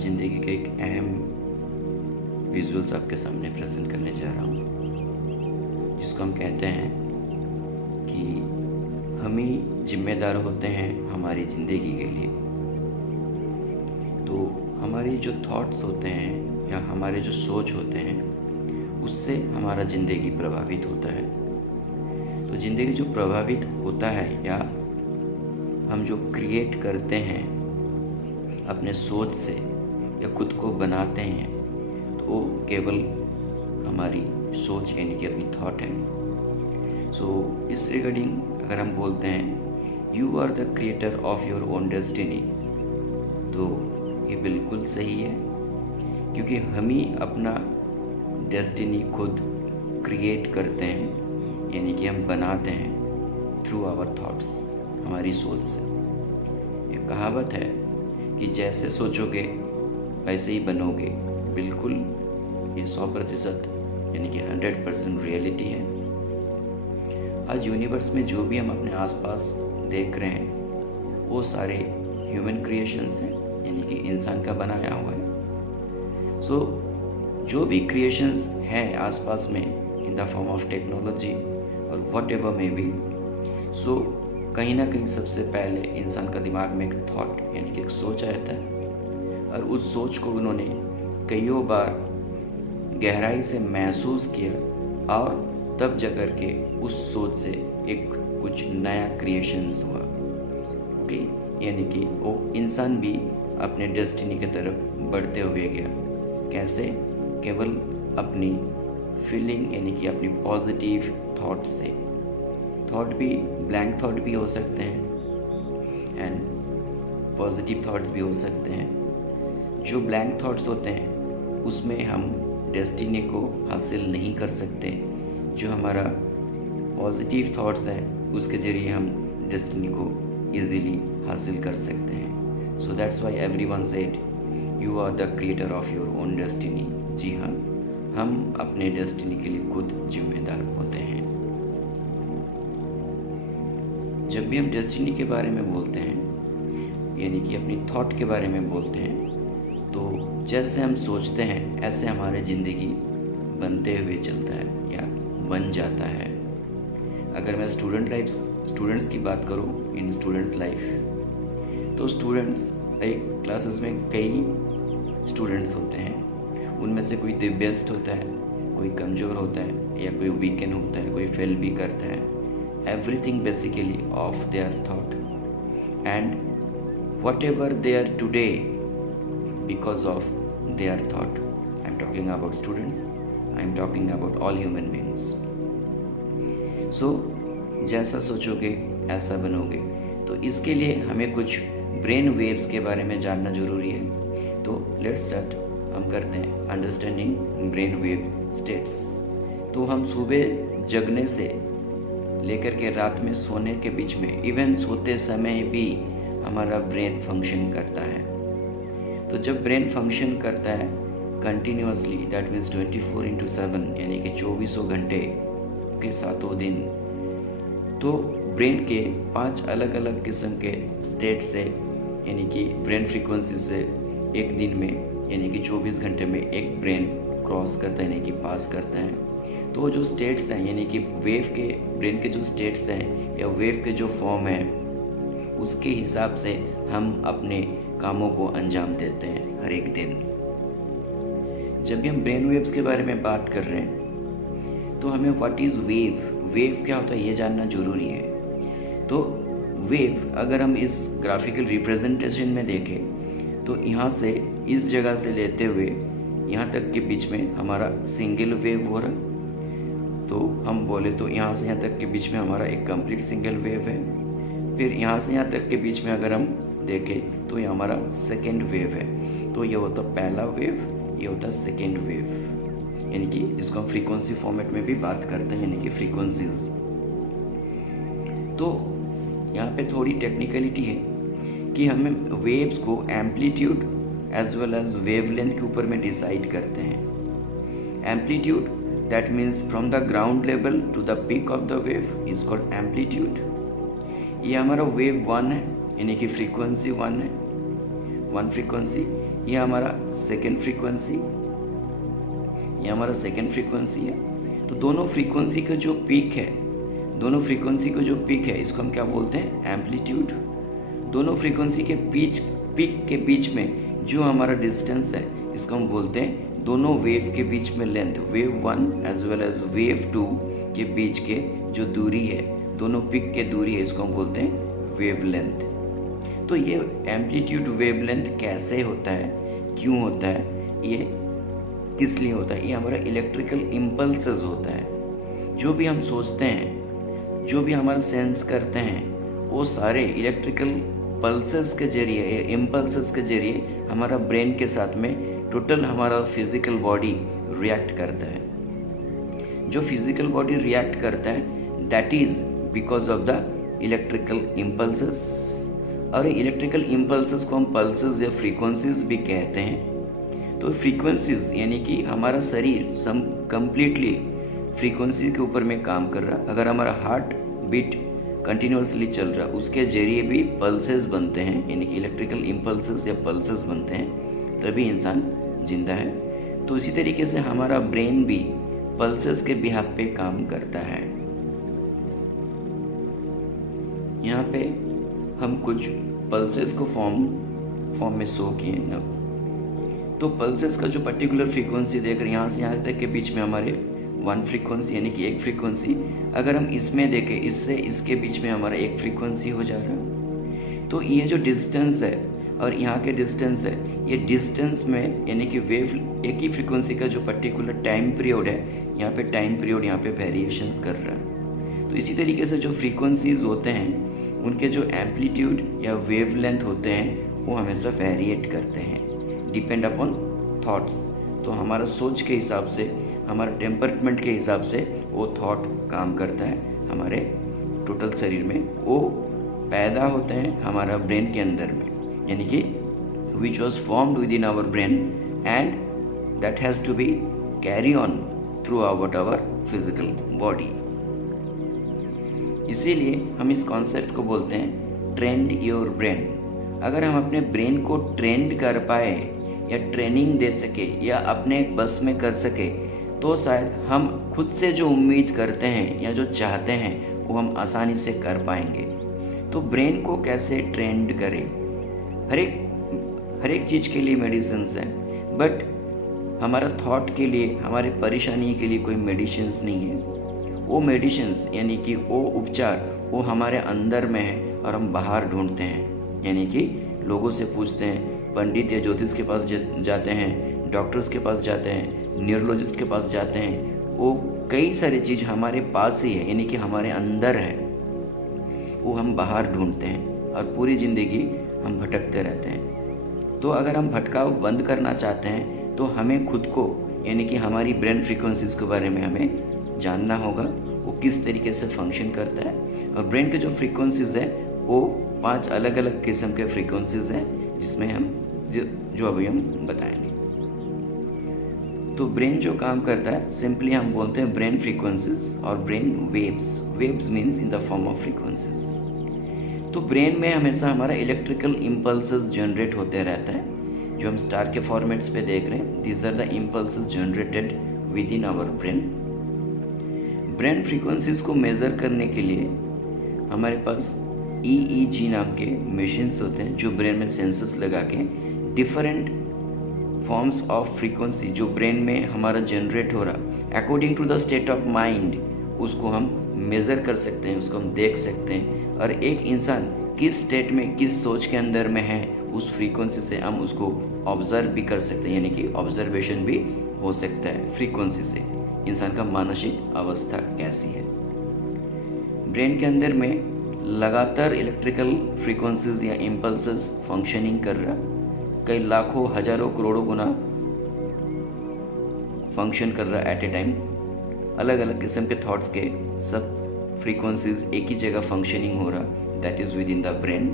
ज़िंदगी का एक अहम विजुअल्स आपके सामने प्रेजेंट करने जा रहा हूँ, जिसको हम कहते हैं कि हम ही जिम्मेदार होते हैं हमारी ज़िंदगी के लिए। तो हमारी जो थॉट्स होते हैं या हमारे जो सोच होते हैं, उससे हमारा ज़िंदगी प्रभावित होता है। तो ज़िंदगी जो प्रभावित होता है या हम जो क्रिएट करते हैं अपने सोच से या खुद को बनाते हैं, तो वो केवल हमारी सोच यानी कि अपनी थॉट है। सो इस रिगार्डिंग अगर हम बोलते हैं you are the creator of your own destiny, तो ये बिल्कुल सही है, क्योंकि हम ही अपना डेस्टिनी खुद क्रिएट करते हैं, यानी कि हम बनाते हैं थ्रू आवर थॉट्स, हमारी सोच से। एक कहावत है कि जैसे सोचोगे वैसे ही बनोगे। बिल्कुल ये 100% यानी कि 100% रियलिटी है। आज यूनिवर्स में जो भी हम अपने आसपास देख रहे हैं वो सारे ह्यूमन क्रिएशंस हैं, यानी कि इंसान का बनाया हुआ है। सो जो भी क्रिएशंस हैं आसपास में इन द फॉर्म ऑफ टेक्नोलॉजी और व्हाट एवर मे बी, सो कहीं ना कहीं सबसे पहले इंसान का दिमाग में एक थॉट यानी कि एक सोच आता है, और उस सोच को उन्होंने कईयों बार गहराई से महसूस किया और तब जाकर के उस सोच से एक कुछ नया क्रिएशंस हुआ। ओके, यानी कि वो इंसान भी अपने डेस्टिनी की तरफ बढ़ते हुए गया। कैसे? केवल अपनी फीलिंग यानी कि अपनी पॉजिटिव थॉट से। थॉट भी ब्लैंक थॉट भी हो सकते हैं एंड पॉजिटिव थॉट्स भी हो सकते हैं। जो ब्लैंक थॉट्स होते हैं उसमें हम डेस्टिनी को हासिल नहीं कर सकते। जो हमारा पॉजिटिव थॉट्स हैं उसके ज़रिए हम डेस्टिनी को इजीली हासिल कर सकते हैं। So that's why everyone said you are the creator of your own destiny. जी हाँ, हम अपने डेस्टिनी के लिए खुद जिम्मेदार होते हैं। जब भी हम डेस्टिनी के बारे में बोलते हैं यानी कि अपनी थॉट के बारे में बोलते हैं, तो जैसे हम सोचते हैं ऐसे हमारे ज़िंदगी बनते हुए चलता है या बन जाता है। अगर मैं स्टूडेंट्स की बात करूं इन स्टूडेंट्स लाइफ, तो स्टूडेंट्स एक क्लासेस में कई स्टूडेंट्स होते हैं। उनमें से कोई द बेस्ट होता है, कोई कमज़ोर होता है या कोई वीकेंड होता है, कोई फेल भी करता है। Everything basically of their thought, and whatever they are today because of their thought. I'm talking about students, I'm talking about all human beings. So जैसा सोचोगे ऐसा बनोगे। तो इसके लिए हमें कुछ ब्रेन वेव्स के बारे में जानना ज़रूरी है। तो लेट्स स्टार्ट। हम करते हैं अंडरस्टैंडिंग ब्रेन वेव स्टेट्स। तो हम सुबह जगने से लेकर के रात में सोने के बीच में, इवन सोते समय भी हमारा ब्रेन फंक्शन करता है। तो जब ब्रेन फंक्शन करता है कंटिन्यूअसली, दैट मीन्स 24/7 यानी कि 24 घंटे के 7 दिन, तो ब्रेन के 5 अलग अलग किस्म के स्टेट से यानी कि ब्रेन फ्रीक्वेंसी से एक दिन में यानी कि 24 घंटे में एक ब्रेन क्रॉस करता है यानी कि पास करता है। तो जो स्टेट्स हैं यानी कि वेव के ब्रेन के जो स्टेट्स हैं या वेव के जो फॉर्म हैं, उसके हिसाब से हम अपने कामों को अंजाम देते हैं हर एक दिन। जब भी हम ब्रेन वेव्स के बारे में बात कर रहे हैं तो हमें व्हाट इज़ वेव क्या होता है ये जानना ज़रूरी है। तो वेव अगर हम इस ग्राफिकल रिप्रेजेंटेशन में देखें तो यहाँ से इस जगह से लेते हुए यहाँ तक के बीच में हमारा सिंगल वेव हो रहा। तो हम बोले तो यहाँ से यहाँ तक के बीच में हमारा एक कंप्लीट सिंगल वेव है। फिर यहाँ से यहाँ तक के बीच में अगर हम देखें तो ये हमारा सेकेंड वेव है। तो ये होता पहला वेव, ये होता सेकेंड वेव, यानी कि इसको हम फ्रीक्वेंसी फॉर्मेट में भी बात करते हैं यानी कि फ्रीक्वेंसीज। तो यहाँ पे थोड़ी टेक्निकलिटी है कि हमें वेव्स को amplitude as well as wavelength के ऊपर में डिसाइड करते हैं। Amplitude that means from the ground level to the peak of the wave is called amplitude। ये हमारा वेव 1 है यानी कि फ्रीक्वेंसी 1 है, 1 फ्रीक्वेंसी। ये हमारा सेकेंड फ्रीक्वेंसी, ये हमारा सेकेंड फ्रीक्वेंसी है। तो दोनों फ्रीक्वेंसी का जो पीक है, दोनों फ्रीक्वेंसी का जो पीक है इसको हम क्या बोलते हैं? एम्पलीट्यूड। दोनों फ्रीक्वेंसी के पीक के बीच में जो हमारा डिस्टेंस है इसको हम बोलते हैं दोनों वेव के बीच में length, wave 1 as well as wave 2 के बीच के जो दूरी है, दोनों पिक के दूरी है, इसको हम बोलते हैं वेव लेंथ। तो ये एम्पलीट्यूड वेव लेंथ कैसे होता है, क्यों होता है, ये किस लिए होता है? ये हमारा इलेक्ट्रिकल इम्पल्सेस होता है। जो भी हम सोचते हैं, जो भी हमारा सेंस करते हैं, वो सारे इलेक्ट्रिकल पल्सेस के जरिए, इम्पल्सेस के जरिए हमारा ब्रेन के साथ में टोटल हमारा फिजिकल बॉडी रिएक्ट करता है। जो फिजिकल बॉडी रिएक्ट करता है that is because of the electrical impulses. और इलेक्ट्रिकल इम्पल्सेस को हम पल्सेस या फ्रीक्वेंसीज भी कहते हैं। तो फ्रीक्वेंसीज यानी कि हमारा शरीर सम कंप्लीटली फ्रीक्वेंसी के ऊपर में काम कर रहा। अगर हमारा हार्ट बीट कंटिन्यूसली चल रहा, उसके जरिए भी पल्सेस बनते हैं, यानी कि इलेक्ट्रिकल इम्पल्सेस या पल्सेस बनते हैं, तभी इंसान जिंदा है। तो इसी तरीके से हमारा ब्रेन भी पल्सेस के बिहाफ पे काम करता है। यहाँ पे हम कुछ पल्सेस को फॉर्म में शो किए ना। तो पल्सेस का जो पर्टिकुलर फ्रीक्वेंसी देख रहे हैं, यहाँ से यहाँ तक के बीच में हमारे 1 फ्रीक्वेंसी यानी कि एक फ्रीक्वेंसी, अगर हम इसमें देखें, इससे इसके बीच में हमारा एक फ्रीक्वेंसी हो जा रहा है। तो ये जो डिस्टेंस है और यहाँ के डिस्टेंस है, ये डिस्टेंस में यानी कि वेव एक ही फ्रीक्वेंसी का जो पर्टिकुलर टाइम पीरियड है, यहाँ पे टाइम पीरियड यहाँ पे वेरिएशंस कर रहा है। तो इसी तरीके से जो फ्रीक्वेंसीज होते हैं उनके जो एम्पलीट्यूड या वेव लेंथ होते हैं वो हमेशा वेरिएट करते हैं डिपेंड अपॉन थॉट्स। तो हमारा सोच के हिसाब से, हमारा टेम्परमेंट के हिसाब से वो थॉट काम करता है हमारे टोटल शरीर में। वो पैदा होते हैं हमारा ब्रेन के अंदर में, यानी कि which was formed within our brain and that has to be carry on through our physical body. इसीलिए हम इस कॉन्सेप्ट को बोलते हैं ट्रेंड योर ब्रेन। अगर हम अपने ब्रेन को ट्रेंड कर पाए या ट्रेनिंग दे सके या अपने बस में कर सके, तो शायद हम खुद से जो उम्मीद करते हैं या जो चाहते हैं वो हम आसानी से कर पाएंगे। तो ब्रेन को कैसे ट्रेंड करें? हर एक चीज़ के लिए मेडिसिन्स हैं, बट हमारा थॉट के लिए, हमारे परेशानी के लिए कोई मेडिसिन्स नहीं है। वो मेडिसिन्स यानी कि वो उपचार वो हमारे अंदर में है और हम बाहर ढूंढते हैं। यानी कि लोगों से पूछते हैं, पंडित या ज्योतिष के पास जाते हैं, डॉक्टर्स के पास जाते हैं, न्यूरोलॉजिस्ट के पास जाते हैं। वो कई सारी चीज़ हमारे पास ही है, यानी कि हमारे अंदर है, वो हम बाहर ढूंढते हैं और पूरी ज़िंदगी हम भटकते रहते हैं। तो अगर हम भटकाव बंद करना चाहते हैं तो हमें खुद को, यानी कि हमारी ब्रेन फ्रीक्वेंसीज़ के बारे में हमें जानना होगा, वो किस तरीके से फंक्शन करता है। और ब्रेन के जो फ्रीक्वेंसीज़ है वो 5 अलग अलग किस्म के फ्रीक्वेंसीज़ हैं, जिसमें हम जो अभी हम बताएंगे। तो ब्रेन जो काम करता है सिंपली हम बोलते हैं ब्रेन फ्रीक्वेंसीज और brain waves. Waves means in the form of frequencies. तो ब्रेन में हमेशा हमारा इलेक्ट्रिकल इम्पल्सेस जनरेट होते रहता है, जो हम स्टार के फॉर्मेट्स पे देख रहे हैं। These are the impulses generated within our brain. Brain frequencies को मेज़र करने के लिए हमारे पास EEG नाम के मशीन्स होते हैं, जो ब्रेन में सेंसर्स लगा के डिफरेंट फॉर्म्स ऑफ फ्रीक्वेंसी जो ब्रेन में हमारा जनरेट हो रहा according to the state of mind, उसको हम मेज़र कर सकते हैं, उसको हम देख सकते हैं। और एक इंसान किस स्टेट में, किस सोच के अंदर में है, उस फ्रीक्वेंसी से हम उसको ऑब्जर्व भी कर सकते हैं, यानी कि ऑब्जर्वेशन भी हो सकता है फ्रीक्वेंसी से, इंसान का मानसिक अवस्था कैसी है। ब्रेन के अंदर में लगातार इलेक्ट्रिकल फ्रीक्वेंसीज या इम्पल्सेस फंक्शनिंग कर रहा, कई लाखों हजारों करोड़ों गुना फंक्शन कर रहा एट ए टाइम। अलग अलग किस्म के थॉट्स के सब फ्रीक्वेंसीज एक ही जगह फंक्शनिंग हो रहा, that is with in the brain.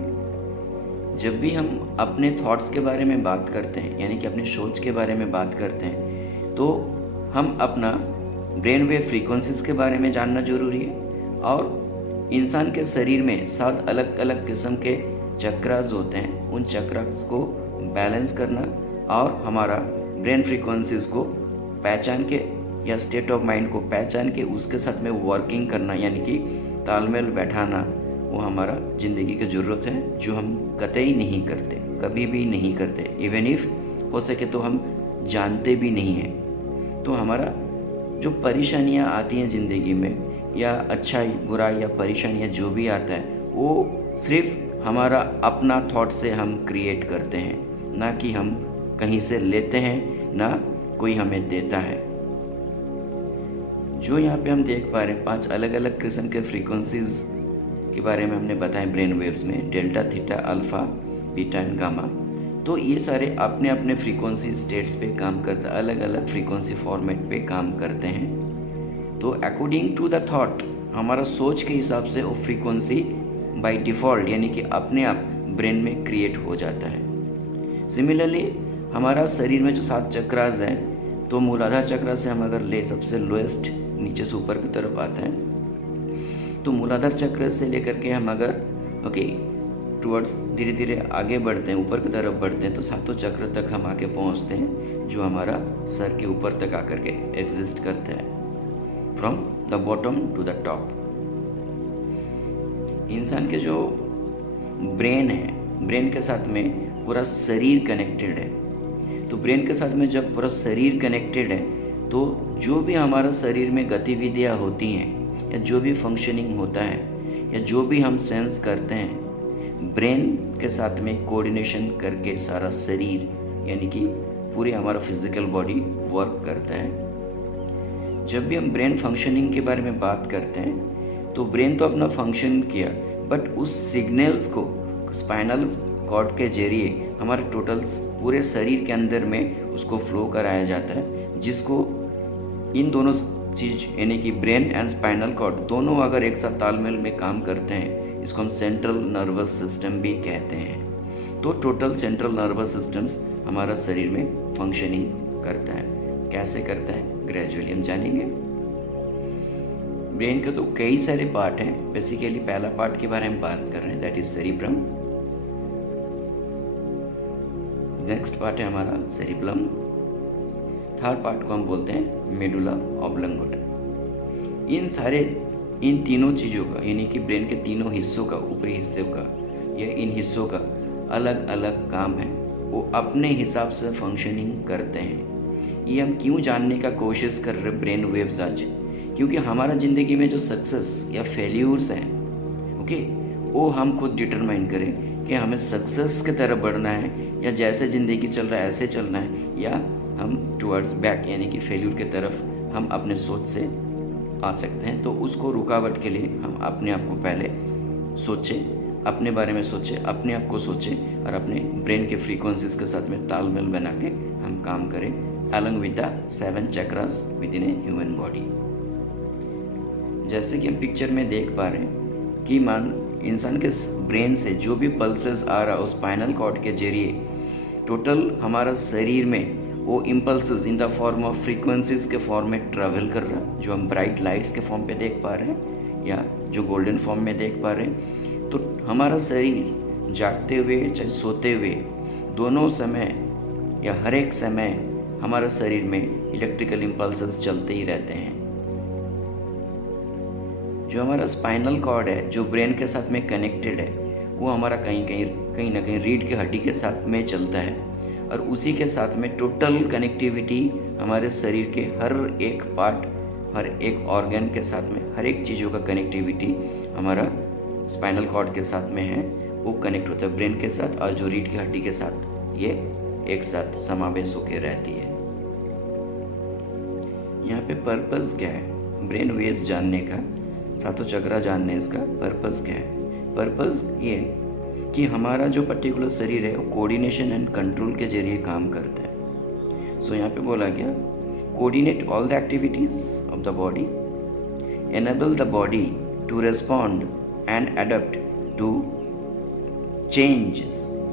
जब भी हम अपने थॉट्स के बारे में बात करते हैं, यानी कि अपने सोच के बारे में बात करते हैं, तो हम अपना ब्रेन वेव फ्रीक्वेंसीज के बारे में जानना जरूरी है। और इंसान के शरीर में 7 अलग अलग किस्म के चक्रास होते हैं, उन चक्रास को बैलेंस करना और हमारा ब्रेन फ्रीक्वेंसीज को पहचान के या स्टेट ऑफ माइंड को पहचान के उसके साथ में वर्किंग करना यानी कि तालमेल बैठाना, वो हमारा ज़िंदगी की ज़रूरत है, जो हम कतई नहीं करते, कभी भी नहीं करते। इवन इफ हो सके तो हम जानते भी नहीं हैं। तो हमारा जो परेशानियाँ आती हैं ज़िंदगी में, या अच्छाई बुराई या परेशानियाँ जो भी आता है, वो सिर्फ हमारा अपना थॉट से हम क्रिएट करते हैं, ना कि हम कहीं से लेते हैं, ना कोई हमें देता है। जो यहाँ पे हम देख पा रहे हैं 5 अलग अलग किस्म के फ्रीक्वेंसीज के बारे में हमने बताया ब्रेन वेव्स में, delta, theta, alpha, beta and gamma. तो ये सारे अपने अपने फ्रीक्वेंसी स्टेट्स पे काम करते हैं, अलग अलग फ्रीक्वेंसी फॉर्मेट पे काम करते हैं। तो अकॉर्डिंग टू द थॉट, हमारा सोच के हिसाब से वो फ्रीक्वेंसी बाय डिफ़ॉल्ट यानी कि अपने आप ब्रेन में क्रिएट हो जाता है। सिमिलरली हमारा शरीर में जो 7 चक्रास हैं, तो मूलाधार चक्र से हम अगर ले, सबसे लोएस्ट नीचे से ऊपर की तरफ आता है, तो मूलाधार चक्र से लेकर के हम अगर टुवर्ड्स धीरे धीरे आगे बढ़ते हैं, ऊपर की तरफ बढ़ते हैं, तो 7 चक्र तक हम आके पहुंचते हैं, जो हमारा सर के ऊपर तक आकर के एग्जिस्ट करते हैं, from the bottom to the top. इंसान के जो ब्रेन है, ब्रेन के साथ में पूरा शरीर कनेक्टेड है। तो ब्रेन के साथ में जब पूरा शरीर कनेक्टेड है, तो जो भी हमारा शरीर में गतिविधियाँ होती हैं, या जो भी फंक्शनिंग होता है, या जो भी हम सेंस करते हैं, ब्रेन के साथ में कोऑर्डिनेशन करके सारा शरीर यानी कि पूरी हमारा फिजिकल बॉडी वर्क करता है। जब भी हम ब्रेन फंक्शनिंग के बारे में बात करते हैं, तो ब्रेन तो अपना फंक्शन किया, बट उस सिग्नल्स को स्पाइनल कॉर्ड के जरिए हमारे टोटल पूरे शरीर के अंदर में उसको फ्लो कराया जाता है, जिसको इन दोनों चीज़ यानी कि ब्रेन एंड स्पाइनल कॉर्ड दोनों अगर एक साथ तालमेल में काम करते हैं, इसको हम सेंट्रल नर्वस सिस्टम भी कहते हैं। तो टोटल सेंट्रल नर्वस सिस्टम्स हमारा शरीर में फंक्शनिंग करता है। कैसे करता है ग्रेजुअली हम जानेंगे। ब्रेन के तो कई सारे पार्ट हैं। बेसिकली पहला पार्ट के बारे में बात कर रहे हैं, that is cerebrum. Next part है हमारा सेरिब्लम। थर्ड पार्ट को हम बोलते हैं मेडुला ऑब्लंगोटा। इन तीनों चीज़ों का यानी कि ब्रेन के तीनों हिस्सों का, ऊपरी हिस्से का या इन हिस्सों का अलग अलग काम है, वो अपने हिसाब से फंक्शनिंग करते हैं। ये हम क्यों जानने का कोशिश कर रहे ब्रेन वेव्स आज, क्योंकि हमारा ज़िंदगी में जो सक्सेस या फेल्यूर्स हैं, वो हम खुद डिटरमाइन करें कि हमें सक्सेस की तरफ बढ़ना है, या जैसे ज़िंदगी चल रहा है ऐसे चलना है, या हम टुवर्ड्स बैक यानी कि फेल्यूर की तरफ हम अपने सोच से आ सकते हैं। तो उसको रुकावट के लिए हम अपने आप को पहले सोचें, अपने बारे में सोचें, अपने आप को सोचें, और अपने ब्रेन के फ्रीक्वेंसीज के साथ में तालमेल बना के हम काम करें, along with the 7 chakras with in a human body. जैसे कि हम पिक्चर में देख पा रहे हैं कि इंसान के ब्रेन से जो भी पल्सेस आ रहा है उस स्पाइनल कॉर्ड के जरिए टोटल हमारा शरीर में वो impulses in the form of frequencies के फॉर्म में ट्रैवल कर रहा है, जो हम ब्राइट लाइट्स के फॉर्म पे देख पा रहे हैं या जो गोल्डन फॉर्म में देख पा रहे हैं। तो हमारा शरीर जागते हुए चाहे सोते हुए दोनों समय या हर एक समय हमारा शरीर में इलेक्ट्रिकल इम्पल्सेस चलते ही रहते हैं। जो हमारा स्पाइनल कॉर्ड है, जो ब्रेन के साथ में कनेक्टेड है, वो हमारा कहीं ना कहीं रीढ़ की हड्डी के साथ में चलता है, और उसी के साथ में टोटल कनेक्टिविटी हमारे शरीर के हर एक पार्ट, हर एक ऑर्गन के साथ में, हर एक चीज़ों का कनेक्टिविटी हमारा स्पाइनल कॉर्ड के साथ में है, वो कनेक्ट होता है ब्रेन के साथ, और जो रीढ़ की हड्डी के साथ ये एक साथ समावेश होकर रहती है। यहाँ पे पर्पस क्या है ब्रेन वेव्स जानने का, 7 चक्रा जानने इसका पर्पस क्या है? पर्पस ये कि हमारा जो पर्टिकुलर शरीर है वो कोऑर्डिनेशन एंड कंट्रोल के जरिए काम करता है। सो यहाँ पे बोला गया coordinate all the activities of the body, enable the body to respond and adapt to change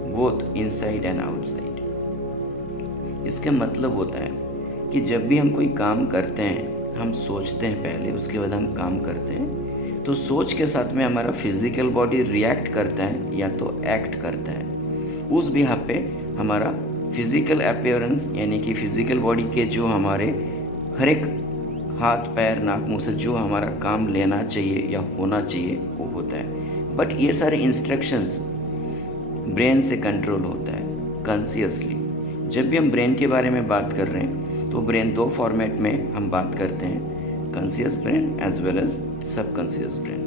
both inside and outside. इसका मतलब होता है कि जब भी हम कोई काम करते हैं, हम सोचते हैं पहले, उसके बाद हम काम करते हैं, तो सोच के साथ में हमारा फिजिकल बॉडी रिएक्ट करता है या तो एक्ट करता है। उस बिहाफ पे हमारा फिज़िकल अपीयरेंस यानी कि फिज़िकल बॉडी के जो हमारे हर एक हाथ पैर नाक मुंह से जो हमारा काम लेना चाहिए या होना चाहिए वो होता है। बट ये सारे इंस्ट्रक्शंस ब्रेन से कंट्रोल होता है कॉन्शियसली। जब भी हम ब्रेन के बारे में बात कर रहे हैं तो ब्रेन दो फॉर्मेट में हम बात करते हैं, conscious brain as well as subconscious brain.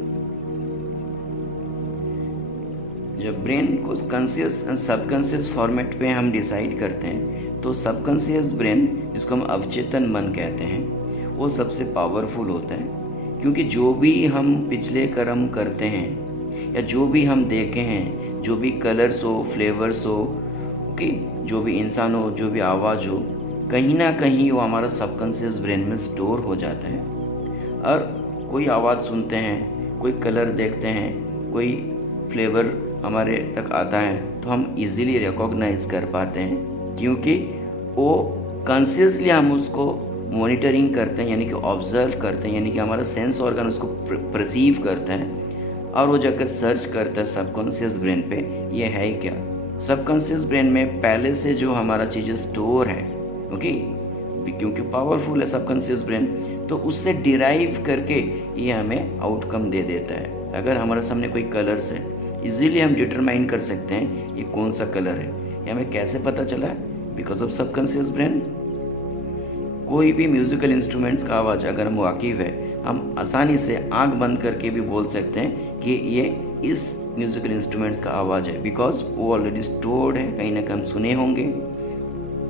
जब ब्रेन को कॉन्शियस एंड सबकॉन्शियस फॉर्मेट पे हम डिसाइड करते हैं तो सबकॉन्शियस ब्रेन, जिसको हम अवचेतन मन कहते हैं, वो सबसे पावरफुल होता है। क्योंकि जो भी हम पिछले कर्म करते हैं या जो भी हम देखे हैं, जो भी कलर्स हो, फ्लेवर्स हो, ओके, जो भी इंसान हो, जो भी आवाज़ हो, कहीं ना कहीं वो हमारा सबकॉन्शियस ब्रेन में स्टोर हो जाता है। और कोई आवाज़ सुनते हैं, कोई कलर देखते हैं, कोई फ्लेवर हमारे तक आता है तो हम इजीली रिकॉग्नाइज कर पाते हैं, क्योंकि वो कॉन्शियसली हम उसको मॉनिटरिंग करते हैं, यानी कि ऑब्जर्व करते हैं, यानी कि हमारा सेंस ऑर्गन उसको परसीव करता है और वो जाकर सर्च करता है सबकॉन्शियस ब्रेन पे ये है क्या। सबकॉन्शियस ब्रेन में पहले से जो हमारा चीज़ें स्टोर है, ओके, क्योंकि पावरफुल है सबकॉन्शियस ब्रेन, तो उससे डिराइव करके ये हमें आउटकम दे देता है। अगर हमारे सामने कोई कलर्स है, इजीली हम डिटरमाइन कर सकते हैं ये कौन सा कलर है। ये हमें कैसे पता चला? Because of subconscious brain. कोई भी म्यूजिकल इंस्ट्रूमेंट्स का आवाज़ अगर हम वाकिफ़ है, हम आसानी से आंख बंद करके भी बोल सकते हैं कि ये इस म्यूजिकल इंस्ट्रूमेंट्स का आवाज़ है, बिकॉज वो ऑलरेडी स्टोर्ड है, कहीं ना कहीं हम सुने होंगे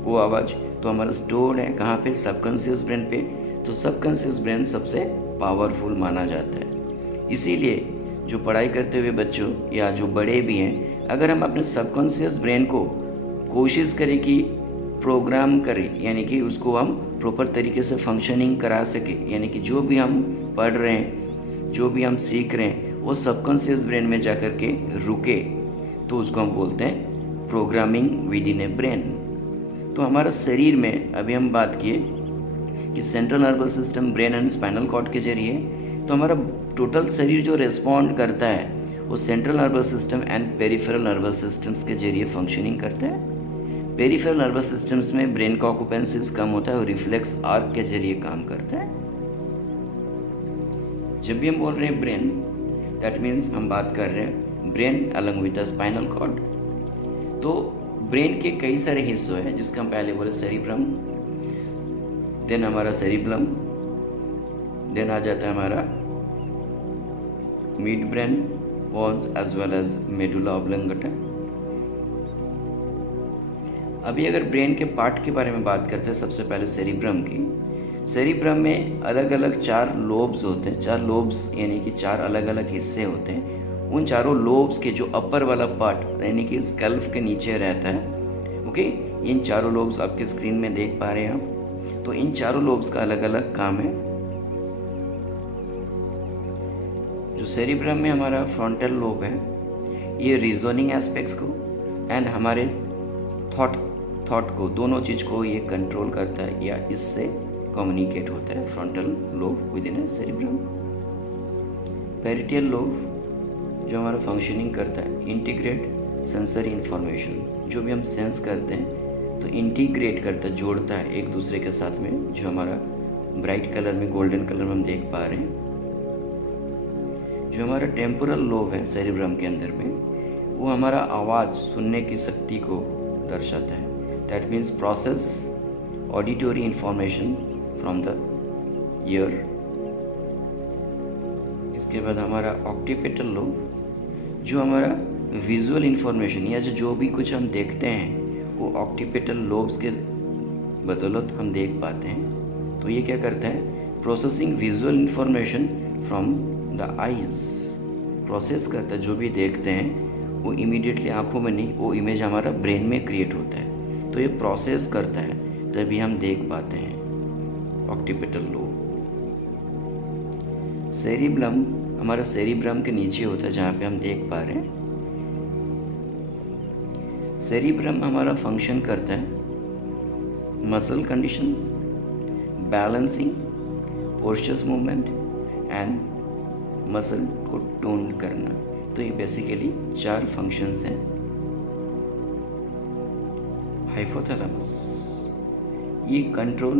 वो आवाज़, तो हमारा स्टोर्ड है कहाँ पे? सबकॉन्शियस ब्रेन पे। तो सबकॉन्शियस ब्रेन सबसे पावरफुल माना जाता है। इसीलिए जो पढ़ाई करते हुए बच्चों या जो बड़े भी हैं, अगर हम अपने सबकॉन्शियस ब्रेन को कोशिश करें कि प्रोग्राम करें, यानी कि उसको हम प्रॉपर तरीके से फंक्शनिंग करा सके, यानी कि जो भी हम पढ़ रहे हैं, जो भी हम सीख रहे हैं, वो सबकॉन्शियस ब्रेन में जाकर के रुके, तो उसको हम बोलते हैं programming within a brain. तो हमारा शरीर में अभी हम बात किए कि central nervous system, brain and spinal cord के जरिए, तो हमारा टोटल शरीर जो रिस्पॉन्ड करता है वो central nervous system and peripheral nervous systems के जरिए फंक्शनिंग करता है। पेरिफेरल नर्वस सिस्टम्स में ब्रेन का ऑक्यूपेंसीज कम होता है और रिफ्लेक्स आर्क के जरिए काम करता है। जब भी हम बोल रहे हैं ब्रेन, दैट मीन्स हम बात कर रहे हैं brain along with the spinal cord. तो ब्रेन के कई सारे हिस्से हैं, जिसका हम पहले बोले सेरिब्रम, देन हमारा सेरिब्लम, देन आ जाता है हमारा mid brain, pons as well as medulla oblongata. अभी अगर ब्रेन के पार्ट के बारे में बात करते हैं, सबसे पहले सेरिब्रम की। सेरिब्रम में अलग अलग 4 लोब्स होते हैं, 4 लोब्स यानी कि 4 अलग अलग हिस्से होते हैं। उन चारों लोब्स के जो अपर वाला पार्ट यानी कि स्कल्फ के नीचे रहता है, ओके, इन चारों लोब्स आपके स्क्रीन में देख पा रहे हैं आप। तो इन चारों लोब्स का अलग अलग काम है। जो सेरिब्रम में हमारा फ्रंटल लोब है, ये रीजनिंग एस्पेक्ट्स को एंड हमारे थॉट को, दोनों चीज़ को ये कंट्रोल करता है या इससे कम्युनिकेट होता है, frontal lobe within cerebrum. Parietal lobe जो हमारा फंक्शनिंग करता है, इंटीग्रेट सेंसरी इंफॉर्मेशन, जो भी हम सेंस करते हैं तो इंटीग्रेट करता है, जोड़ता है एक दूसरे के साथ में, जो हमारा ब्राइट कलर में, गोल्डन कलर में हम देख पा रहे हैं। जो हमारा टेम्पोरल लोब है सेरिब्रम के अंदर में, वो हमारा आवाज़ सुनने की शक्ति को दर्शाता है। That means process auditory information from the year. इसके बाद हमारा ऑक्सीपिटल लोब, जो हमारा विजुअल इंफॉर्मेशन या जो भी कुछ हम देखते हैं वो ऑक्सीपिटल लोब्स के बदौलत हम देख पाते हैं। तो ये क्या करता है? Processing visual information from the eyes, process करता है, जो भी देखते हैं वो इमीडिएटली आंखों में नहीं, वो इमेज हमारा ब्रेन में क्रिएट होता है, तो ये प्रोसेस करता है, तभी हम देख पाते हैं। Occipital lobe. सेरिब्लम हमारा सेरिब्रम के नीचे होता है, जहाँ पे हम देख पा रहे हैं। सेरिब्रम हमारा फंक्शन करता है muscle conditions, balancing, postures movement and muscle को टोन करना। तो ये बेसिकली 4 फंक्शंस हैं। हाइपोथैलेमस, ये कंट्रोल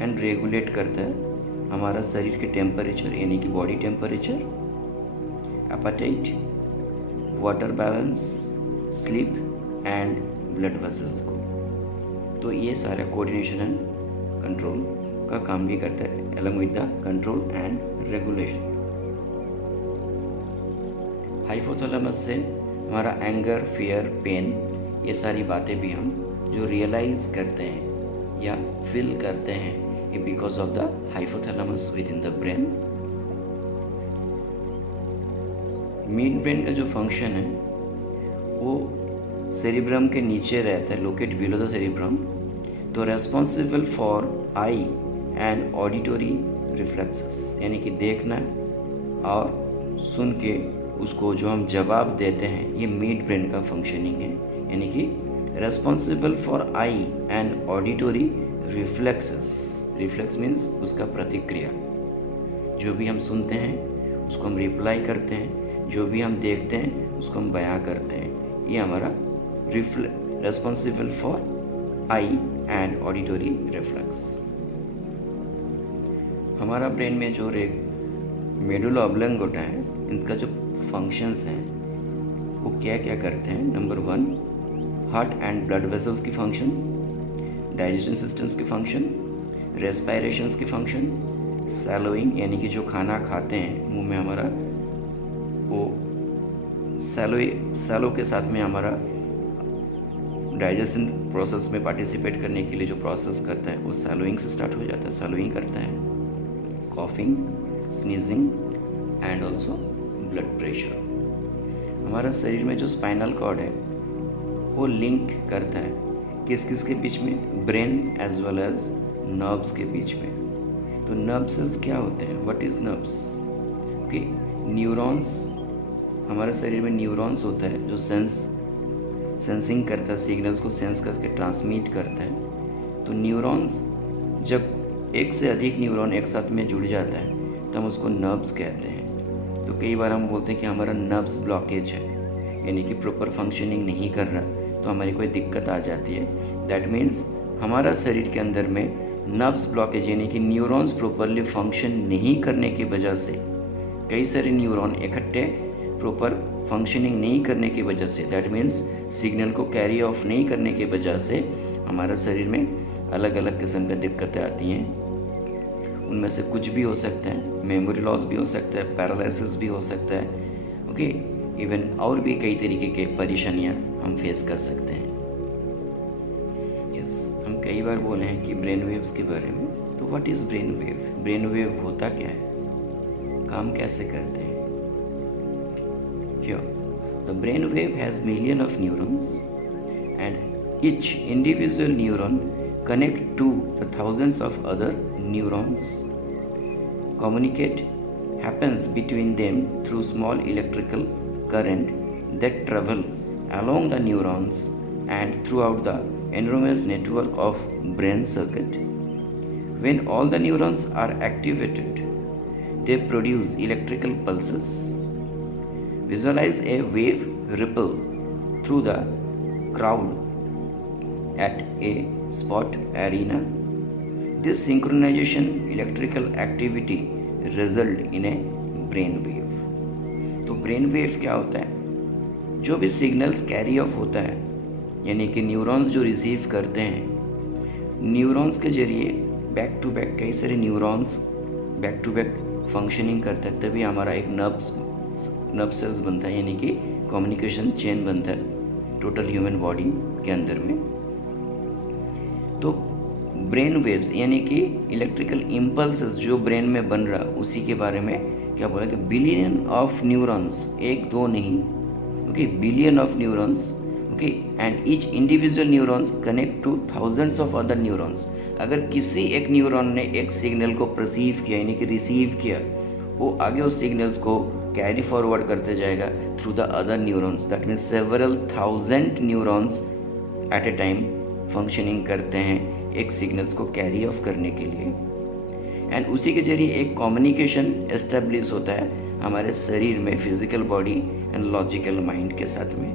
एंड रेगुलेट करता है हमारा शरीर के टेम्परेचर यानी कि body temperature, appetite, water balance, sleep and blood vessels को। तो ये सारा कोऑर्डिनेशन एंड कंट्रोल का काम भी करता है along with the control and regulation. Hypothalamus से हमारा एंगर, फियर, पेन, ये सारी बातें भी हम जो रियलाइज करते हैं या फील करते हैं, ये because of the hypothalamus with in the brain. Mid brain का जो फंक्शन है वो सेरिब्रम के नीचे रहता है, लोकेट बिलो द सेरिब्रम, तो responsible for I and auditory reflexes, यानी कि देखना और सुन के उसको जो हम जवाब देते हैं, ये मिड ब्रेन का फंक्शनिंग है। यानी कि responsible for I and auditory reflexes, reflex means उसका प्रतिक्रिया, जो भी हम सुनते हैं उसको हम रिप्लाई करते हैं, जो भी हम देखते हैं उसको हम बयां करते हैं, ये हमारा responsible for I and auditory reflex. हमारा ब्रेन में जो मेडुला ऑब्लंगोटा है, इनका जो फंक्शंस हैं वो क्या क्या करते हैं। Number 1, heart and blood vessels की फंक्शन, डाइजेशन सिस्टम्स की फंक्शन, रेस्पिरेशंस की फंक्शन, सैलोइंग यानी कि जो खाना खाते हैं मुंह में हमारा, वो सैलो के साथ में हमारा डाइजेशन प्रोसेस में पार्टिसिपेट करने के लिए जो प्रोसेस करता है वो सैलोइंग से स्टार्ट हो जाता है, सैलोइंग करता है, coughing, sneezing and also blood pressure. हमारा शरीर में जो स्पाइनल कॉर्ड है वो लिंक करता है किस किस के बीच में, brain as well as nerves के बीच में। तो नर्व सेल्स क्या होते हैं, what is nerves? Okay, neurons, हमारे शरीर में न्यूरॉन्स होता है जो सेंसिंग करता है, सिग्नल्स को सेंस करके ट्रांसमिट करता है। तो न्यूरॉन्स, जब एक से अधिक न्यूरॉन एक साथ में जुड़ जाता है तो हम उसको नर्व्स कहते हैं। तो कई बार हम बोलते हैं कि हमारा नर्व्स ब्लॉकेज है, यानी कि प्रॉपर फंक्शनिंग नहीं कर रहा, तो हमारी कोई दिक्कत आ जाती है। दैट मीन्स हमारा शरीर के अंदर में नर्व्स ब्लॉकेज यानी कि न्यूरॉन्स प्रॉपरली फंक्शन नहीं करने की वजह से, कई सारे न्यूरॉन इकट्ठे प्रॉपर फंक्शनिंग नहीं करने की वजह से, दैट मीन्स सिग्नल को कैरी ऑफ नहीं करने की वजह से हमारे शरीर में अलग अलग किस्म की दिक्कतें आती हैं। उनमें से कुछ भी हो सकता है, मेमोरी लॉस भी हो सकता है, पैरालिसिस भी हो सकता है, ओके, इवन और भी कई तरीके के परेशानियां हम फेस कर सकते हैं। यस, हम कई बार बोले हैं कि ब्रेन वेव्स के बारे में। तो what is brain wave? Brain wave होता क्या है, काम कैसे करते हैं? Here the brain wave has million of neurons and each individual neuron connect to the thousands of other neurons. Communicate happens between them through small electrical current that travel along the neurons and throughout the enormous network of brain circuit. When all the neurons are activated, they produce electrical pulses. Visualize a wave ripple through the crowd at a sport arena. This synchronization electrical activity result in a brain wave. तो brain wave क्या होता है? जो भी signals carry off होता है, यानी कि न्यूरॉन्स जो रिसीव करते हैं, न्यूरॉन्स के जरिए बैक टू बैक कई सारे neurons back to back functioning करता है, तभी हमारा एक नर्व सेल्स बनता है, यानी कि कम्युनिकेशन चेन बनता है टोटल ह्यूमन बॉडी के अंदर में। तो ब्रेन वेव्स यानी कि इलेक्ट्रिकल इम्पल्सेस जो ब्रेन में बन रहा, उसी के बारे में क्या बोला कि बिलियन ऑफ न्यूरॉन्स, एक दो नहीं, okay, billion of neurons, okay, and each individual neurons connect two thousands of other neurons. अगर किसी एक न्यूरॉन ने एक सिग्नल को परसीव किया यानी कि रिसीव किया, वो आगे उस सिग्नल्स को कैरी फॉरवर्ड करते जाएगा through the other neurons. That means several thousand neurons at a time functioning करते हैं एक सिग्नल्स को कैरी ऑफ करने के लिए, एंड उसी के जरिए एक कम्युनिकेशन एस्टेब्लिश होता है हमारे शरीर में, physical body and logical mind के साथ में,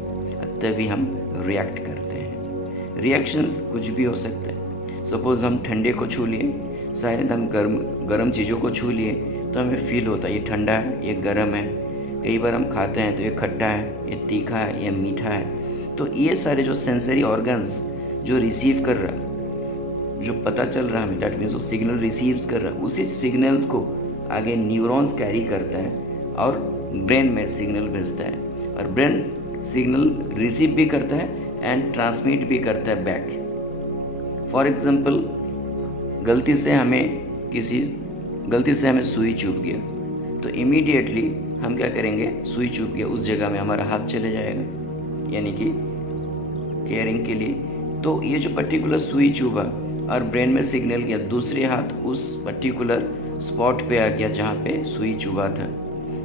तभी हम रिएक्ट करते हैं। रिएक्शंस कुछ भी हो सकता है। सपोज़ हम ठंडे को छू लिए, शायद हम गर्म चीज़ों को छू लिए तो हमें फील होता है ये ठंडा है, ये गर्म है। कई बार हम खाते हैं तो ये खट्टा है, ये तीखा है, ये मीठा है। तो ये सारे जो सेंसरी ऑर्गन्स जो रिसीव कर रहा, जो पता चल रहा हमें, दैट मीन्स वो सिग्नल रिसीव्स कर रहा, उसी सिग्नल्स को आगे न्यूरॉन्स कैरी करता है और ब्रेन में सिग्नल भेजता है, और ब्रेन सिग्नल रिसीव भी करता है एंड ट्रांसमिट भी करता है बैक। फॉर एग्जांपल, गलती से हमें सुई चुभ गया तो इमीडिएटली हम क्या करेंगे, सुई चुभ गया उस जगह में हमारा हाथ चले जाएगा, यानी कि केयरिंग के लिए। तो ये जो पर्टिकुलर सुई चुभा और ब्रेन में सिग्नल गया, दूसरे हाथ उस पर्टिकुलर स्पॉट पे आ गया जहाँ पे सुई चुभा था।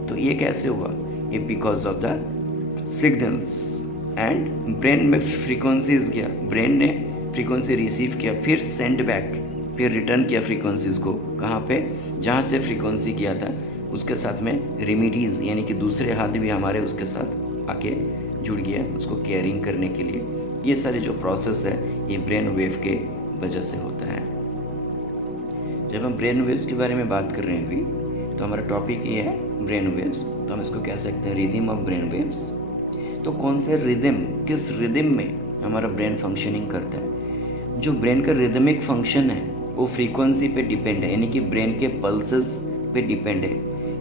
तो ये कैसे हुआ, ये because of the signals and brain में फ्रीक्वेंसीज गया, ब्रेन ने फ्रीक्वेंसी रिसीव किया, फिर सेंड बैक, फिर रिटर्न किया फ्रीक्वेंसीज को कहाँ पे, जहाँ से फ्रीक्वेंसी किया था उसके साथ में रेमिडीज़, यानी कि दूसरे हाथ भी हमारे उसके साथ आके जुड़ गया उसको केयरिंग करने के लिए। ये सारे जो प्रोसेस है ये ब्रेन वेव के वजह से होता है। जब हम ब्रेन वेव्स के बारे में बात कर रहे हैं अभी, तो हमारा टॉपिक ये है ब्रेन वेव्स, तो हम इसको कह सकते हैं रिदम ऑफ ब्रेन वेव्स। तो कौन से रिदम, किस रिदम में हमारा ब्रेन फंक्शनिंग करता है? जो ब्रेन का रिदमिक फंक्शन है वो फ्रीक्वेंसी पे डिपेंड है, यानी कि ब्रेन के पल्सेस पे डिपेंड है।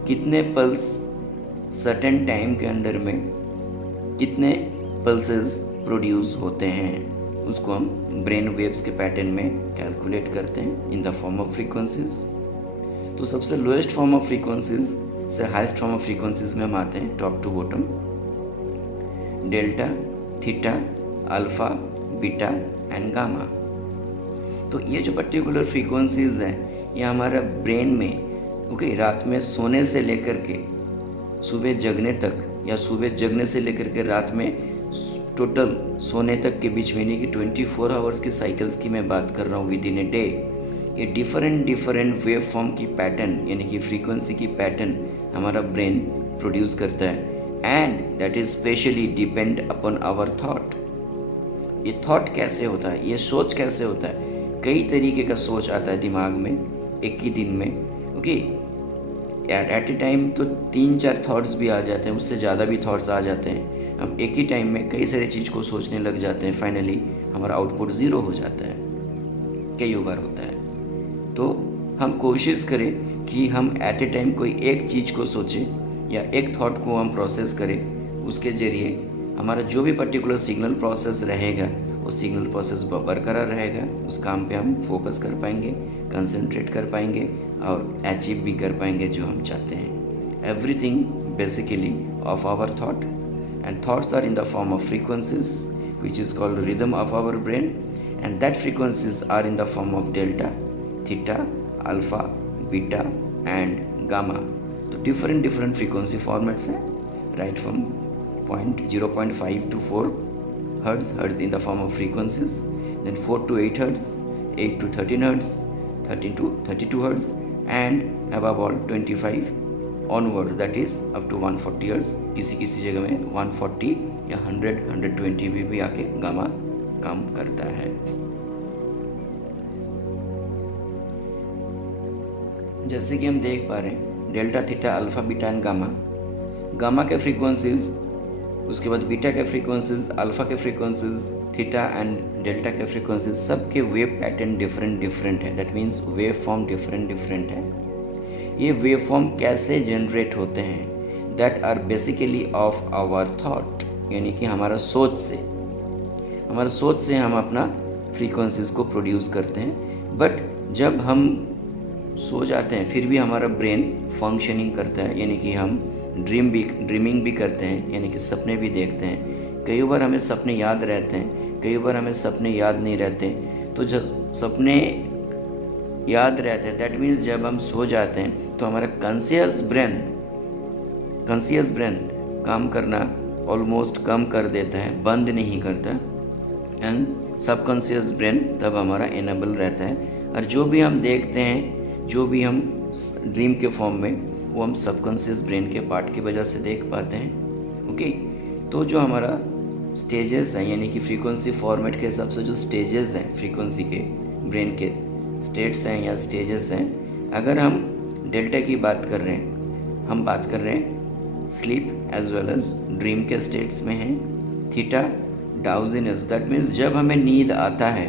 कितने पल्स सर्टेन टाइम के अंदर में कितने पल्सेस प्रोड्यूस होते हैं, उसको हम ब्रेन वेव्स के पैटर्न में कैलकुलेट करते हैं in the form of frequencies. तो सबसे लोएस्ट फॉर्म ऑफ फ्रीक्वेंसीज से हाईएस्ट फॉर्म ऑफ फ्रीक्वेंसीज में हम आते हैं, top to bottom, delta, theta, alpha, beta and gamma. तो ये जो पर्टिकुलर फ्रीक्वेंसीज हैं ये हमारा ब्रेन में रात में सोने से लेकर के सुबह जगने तक, या सुबह जगने से लेकर के रात में टोटल सोने तक के बीच में, यानी कि 24 आवर्स की साइकिल्स की मैं बात कर रहा हूँ विद इन ए डे, ये डिफरेंट वेव फॉर्म की पैटर्न, यानी कि फ्रीक्वेंसी की पैटर्न हमारा ब्रेन प्रोड्यूस करता है, and that is specially depend upon our thought. ये थॉट कैसे होता है, ये सोच कैसे होता है? कई तरीके का सोच आता है दिमाग में एक ही दिन में, ओके। एट ए टाइम तो 3-4 थॉट्स भी आ जाते हैं, उससे ज़्यादा भी थॉट्स आ जाते हैं। हम एक ही टाइम में कई सारी चीज़ को सोचने लग जाते हैं, फाइनली हमारा आउटपुट ज़ीरो हो जाता है, कई बार होता है। तो हम कोशिश करें कि हम एट ए टाइम कोई एक चीज़ को सोचें या एक थॉट को हम प्रोसेस करें, उसके ज़रिए हमारा जो भी पर्टिकुलर सिग्नल प्रोसेस रहेगा वो सिग्नल प्रोसेस बरकरार रहेगा, उस काम पे हम फोकस कर पाएंगे, कंसंट्रेट कर पाएंगे और अचीव भी कर पाएंगे जो हम चाहते हैं। Everything basically of our thought, and thoughts are in the form of frequencies which is called rhythm of our brain, and that frequencies are in the form of delta, theta, alpha, beta and gamma. तो different frequency formats हैं, right from 0.5 to 4 hertz in the form of frequencies, then 4 to 8 hertz, 8 to 13 hertz, 13 to 32 hertz, and above all 25 onwards, that is up to 140 hertz। किसी जगह में 140 या 100-120 भी आके gamma काम करता है। जैसे कि हम देख पा रहे हैं delta, theta, alpha, beta and gamma के फ्रीक्वेंसीज, उसके बाद बीटा के फ्रीक्वेंसीज, अल्फा के फ्रीक्वेंसीज, थीटा एंड डेल्टा के फ्रीक्वेंसीज, सबके वेव पैटर्न डिफरेंट है। That means wave form different है। ये वेव फॉर्म कैसे जनरेट होते हैं? That are basically of our thought, यानी कि हमारा सोच से हम अपना फ्रीक्वेंसीज को प्रोड्यूस करते हैं। बट जब हम सो जाते हैं फिर भी हमारा ब्रेन फंक्शनिंग करता है, यानी कि हम ड्रीमिंग भी करते हैं, यानी कि सपने भी देखते हैं। कई बार हमें सपने याद रहते हैं, कई बार हमें सपने याद नहीं रहते। तो जब सपने याद रहते हैं, दैट मीन्स जब हम सो जाते हैं तो हमारा कॉन्शियस ब्रेन काम करना ऑलमोस्ट कम कर देता है, बंद नहीं करता, एंड सबकॉन्शियस ब्रेन तब हमारा एनेबल रहता है। और जो भी हम देखते हैं, जो भी हम ड्रीम के फॉर्म में, वो हम सबकॉन्शियस ब्रेन के पार्ट की वजह से देख पाते हैं, ओके। तो जो हमारा स्टेजेस हैं, यानी कि फ्रीक्वेंसी फॉर्मेट के हिसाब से जो स्टेजेस हैं फ्रीक्वेंसी के, ब्रेन के स्टेट्स हैं या स्टेजेस हैं, अगर हम डेल्टा की बात कर रहे हैं, हम बात कर रहे हैं sleep as well as dream के स्टेट्स में हैं। थीटा डाउजिनस, दैट मीन्स जब हमें नींद आता है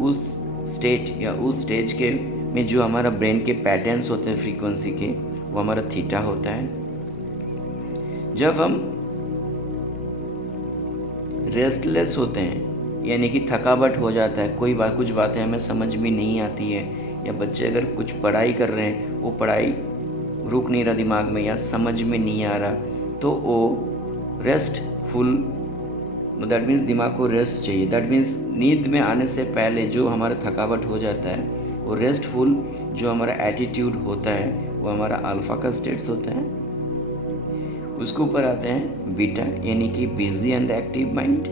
उस स्टेट या उस स्टेज के में जो हमारा ब्रेन के पैटर्न्स होते हैं फ्रीक्वेंसी के, वो हमारा थीटा होता है। जब हम रेस्टलेस होते हैं, यानी कि थकावट हो जाता है, कुछ बातें हमें समझ में नहीं आती है, या बच्चे अगर कुछ पढ़ाई कर रहे हैं, वो पढ़ाई रुक नहीं रहा दिमाग में या समझ में नहीं आ रहा, तो वो रेस्टफुल, दैट मीन्स दिमाग को रेस्ट चाहिए। दैट मीन्स नींद में आने से पहले जो हमारा थकावट हो जाता है, वो रेस्टफुल जो हमारा एटीट्यूड होता है, वो हमारा अल्फा का स्टेट्स होता है। उसके ऊपर आते हैं बीटा, यानी कि बिजी एंड एक्टिव माइंड।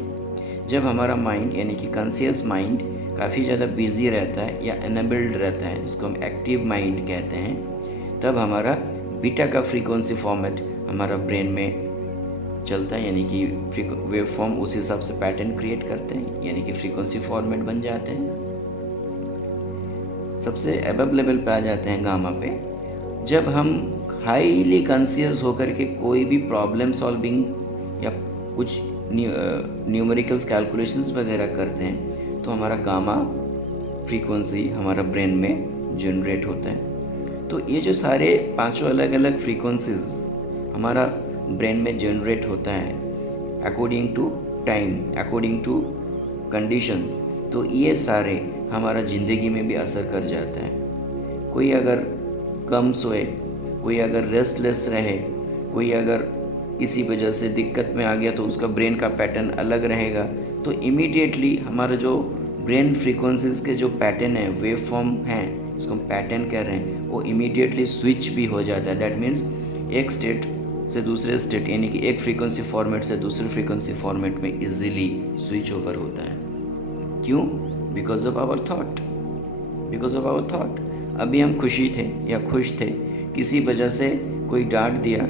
जब हमारा माइंड यानी कि कॉन्शियस माइंड काफ़ी ज़्यादा बिजी रहता है या एनेबल्ड रहता है, जिसको हम एक्टिव माइंड कहते हैं, तब हमारा बीटा का फ्रीक्वेंसी फॉर्मेट हमारा ब्रेन में चलता है, यानी कि वेव फॉर्म उस हिसाब से पैटर्न क्रिएट करते हैं, यानी कि फ्रीक्वेंसी फॉर्मेट बन जाते हैं। सबसे अबव लेवल पे आ जाते हैं गामा पे। जब हम हाईली कॉन्शियस होकर के कोई भी प्रॉब्लम सॉल्विंग या कुछ न्यूमेरिकल्स कैलकुलेशंस वगैरह करते हैं, तो हमारा गामा फ्रीक्वेंसी हमारा ब्रेन में जनरेट होता है। तो ये जो सारे पांचों अलग अलग फ्रीक्वेंसीज हमारा ब्रेन में जनरेट होता है according to time, according to conditions, तो ये सारे हमारा ज़िंदगी में भी असर कर जाता है। कोई अगर कम सोए, कोई अगर रेस्टलेस रहे, कोई अगर किसी वजह से दिक्कत में आ गया, तो उसका ब्रेन का पैटर्न अलग रहेगा। तो इमीडिएटली हमारा जो ब्रेन फ्रीक्वेंसीज के जो पैटर्न है, वेव फॉर्म हैं, इसको हम पैटर्न कह रहे हैं, वो इमीडिएटली स्विच भी हो जाता है। दैट मीन्स एक स्टेट से दूसरे स्टेट, यानी कि एक फ्रीक्वेंसी फॉर्मेट से दूसरे फ्रीक्वेंसी फॉर्मेट में इजीली स्विच ओवर होता है। क्यों? Because of our thought, because of our thought. अभी हम खुशी थे या खुश थे, किसी वजह से कोई डांट दिया,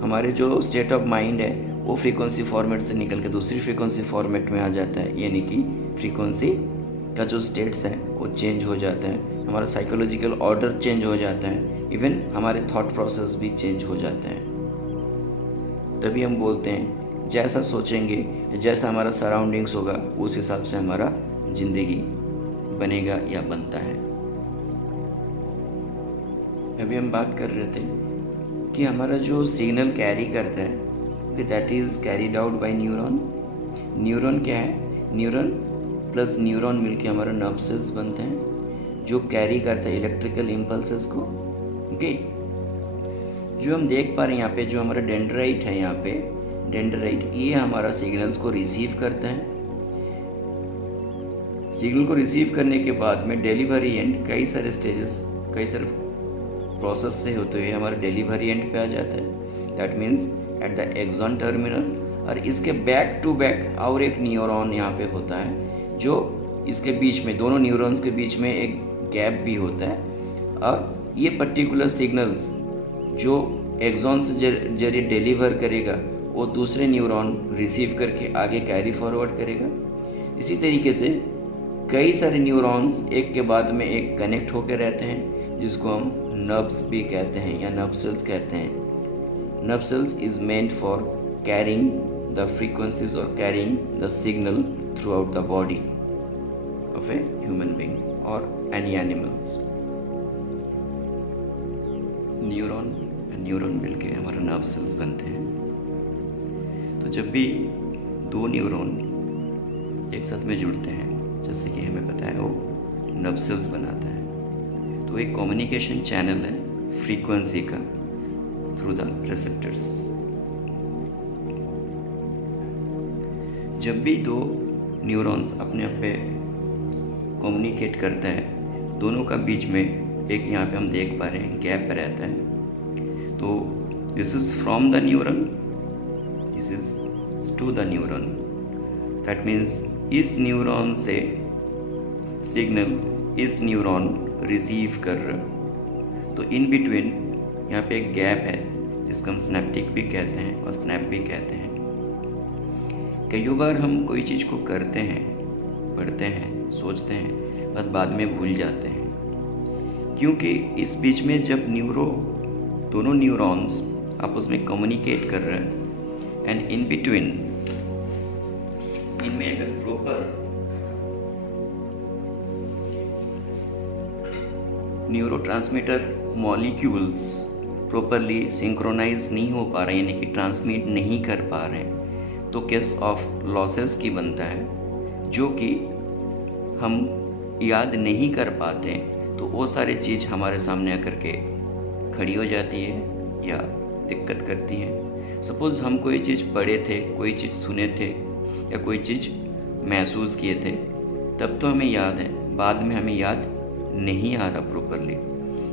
हमारे जो स्टेट ऑफ माइंड है वो फ्रीक्वेंसी फॉर्मेट से निकल के दूसरी फ्रीक्वेंसी फॉर्मेट में आ जाता है, यानी कि फ्रीक्वेंसी का जो स्टेट्स है वो चेंज हो जाता है, हमारा साइकोलॉजिकल ऑर्डर चेंज हो जाता है, इवन हमारे थॉट प्रोसेस भी चेंज हो जाते हैं। तभी हम बोलते हैं जैसा सोचेंगे, जैसा हमारा सराउंडिंग्स होगा, उस हिसाब से हमारा ज़िंदगी बनेगा या बनता है। अभी हम बात कर रहे थे कि हमारा जो सिग्नल कैरी करता है, that is carried out by neuron. Neuron क्या है? न्यूरॉन प्लस न्यूरॉन मिलके हमारा नर्व सेल्स बनते हैं, जो कैरी करता है इलेक्ट्रिकल इम्पल्सेस को। ओके, जो हम देख पा रहे हैं यहाँ पे, जो हमारा डेंड्राइट है, यहाँ पे डेंड्राइट, ये हमारा सिग्नल्स को रिसीव करता है। सिग्नल को रिसीव करने के बाद में डिलीवरी एंड, कई सारे स्टेजेस, कई सारे प्रोसेस से होते हुए हमारा डिलीवरी एंड पे आ जाता है। That means at the axon terminal. और इसके बैक टू बैक और एक न्यूरॉन यहाँ पे होता है, जो इसके बीच में, दोनों न्यूरॉन्स के बीच में एक गैप भी होता है। और ये पर्टिकुलर सिग्नल्स जो एक्सॉन से जरिए डिलीवर करेगा, वो दूसरे न्यूरॉन रिसीव करके आगे कैरी फॉरवर्ड करेगा। इसी तरीके से कई सारे न्यूरॉन्स एक के बाद में एक कनेक्ट होकर रहते हैं, जिसको हम नर्व्स भी कहते हैं या नर्व सेल्स कहते हैं। Nerve cells is meant for carrying the frequencies और carrying the signal throughout the body of a human being और एनी एनिमल्स। न्यूरॉन मिलके हमारा नर्व सेल्स बनते हैं। तो जब भी दो न्यूरॉन एक साथ में जुड़ते हैं, जैसे कि हमें पता है, वो नर्व सेल्स बनाता है। तो एक कम्युनिकेशन चैनल है फ्रीक्वेंसी का थ्रू द रिसेप्टर्स। जब भी दो न्यूरॉन्स अपने आप पे कम्युनिकेट करता है, दोनों का बीच में एक, यहाँ पे हम देख पा रहे हैं, गैप रहता है। तो this is from the neuron, this is to the neuron. That means इस न्यूरॉन से सिग्नल इस न्यूरॉन रिसीव कर रहा। तो इन बिटवीन यहाँ पे एक गैप है, जिसको हम स्नैप्टिक भी कहते हैं और स्नैप भी कहते हैं। कई बार हम कोई चीज़ को करते हैं, पढ़ते हैं, सोचते हैं, बस बाद में भूल जाते हैं, क्योंकि इस बीच में जब दोनों न्यूरॉन्स आपस में कम्युनिकेट कर रहे हैं एंड इन बिटवीन इनमें अगर proper neurotransmitter molecules properly synchronize नहीं हो पा रहे, यानी कि ट्रांसमिट नहीं कर पा रहे हैं, तो केस ऑफ लॉसेस की बनता है, जो कि हम याद नहीं कर पाते। तो वो सारी चीज़ हमारे सामने आकर के खड़ी हो जाती है या दिक्कत करती है। सपोज़ हम कोई चीज़ पढ़े थे, कोई चीज़ सुने थे या कोई चीज़ महसूस किए थे, तब तो हमें याद है, बाद में हमें याद नहीं आ रहा प्रॉपरली।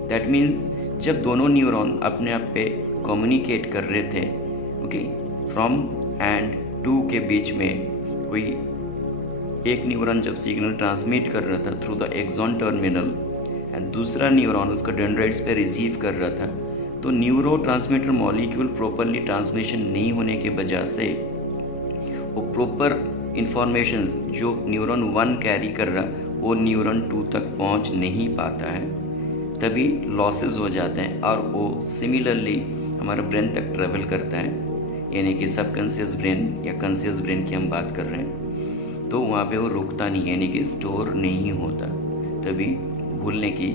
दैट मीन्स जब दोनों न्यूरॉन अपने आप पे कम्युनिकेट कर रहे थे, ओके, फ्रॉम एंड टू के बीच में कोई एक न्यूरॉन जब सिग्नल ट्रांसमिट कर रहा था through the axon terminal and दूसरा न्यूरॉन उसका डेंड्राइट्स पे रिसीव कर रहा था, तो neurotransmitter molecule properly transmission नहीं होने के वजह से वो प्रॉपर इंफॉर्मेशन जो न्यूरॉन 1 कैरी कर रहा वो न्यूरॉन 2 तक पहुंच नहीं पाता है, तभी लॉसेस हो जाते हैं और वो सिमिलरली हमारे ब्रेन तक ट्रेवल करता है, यानी कि सबकॉन्शियस ब्रेन या कॉन्शियस ब्रेन की हम बात कर रहे हैं, तो वहाँ पे वो रुकता नहीं, यानी कि स्टोर नहीं होता, तभी भूलने की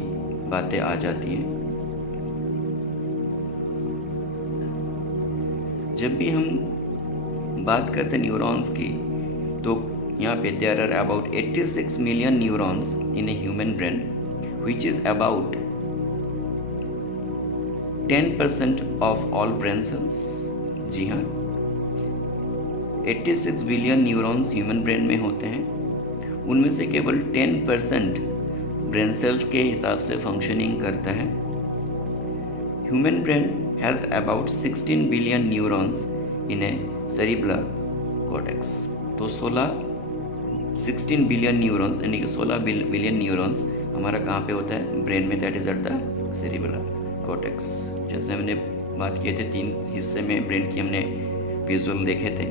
बातें आ जाती हैं। जब भी हम बात करते हैं न्यूरॉन्स की, तो यहाँ पे there are about 86 million neurons in a human brain, which is about 10% of all brain cells. जी हाँ, 86 बिलियन न्यूरॉन्स ह्यूमन ब्रेन में होते हैं, उनमें से केवल 10% ब्रेन सेल्स के हिसाब से फंक्शनिंग करता है। Human brain has about 16 billion neurons in A cerebral cortex. तो 16 बिलियन न्यूरॉन्स यानी कि 16 बिलियन न्यूरॉन्स हमारा कहाँ पे होता है? ब्रेन में, that is at the cerebral cortex. जैसे हमने बात किए थे 3 हिस्से में ब्रेन की हमने विजुअल देखे थे,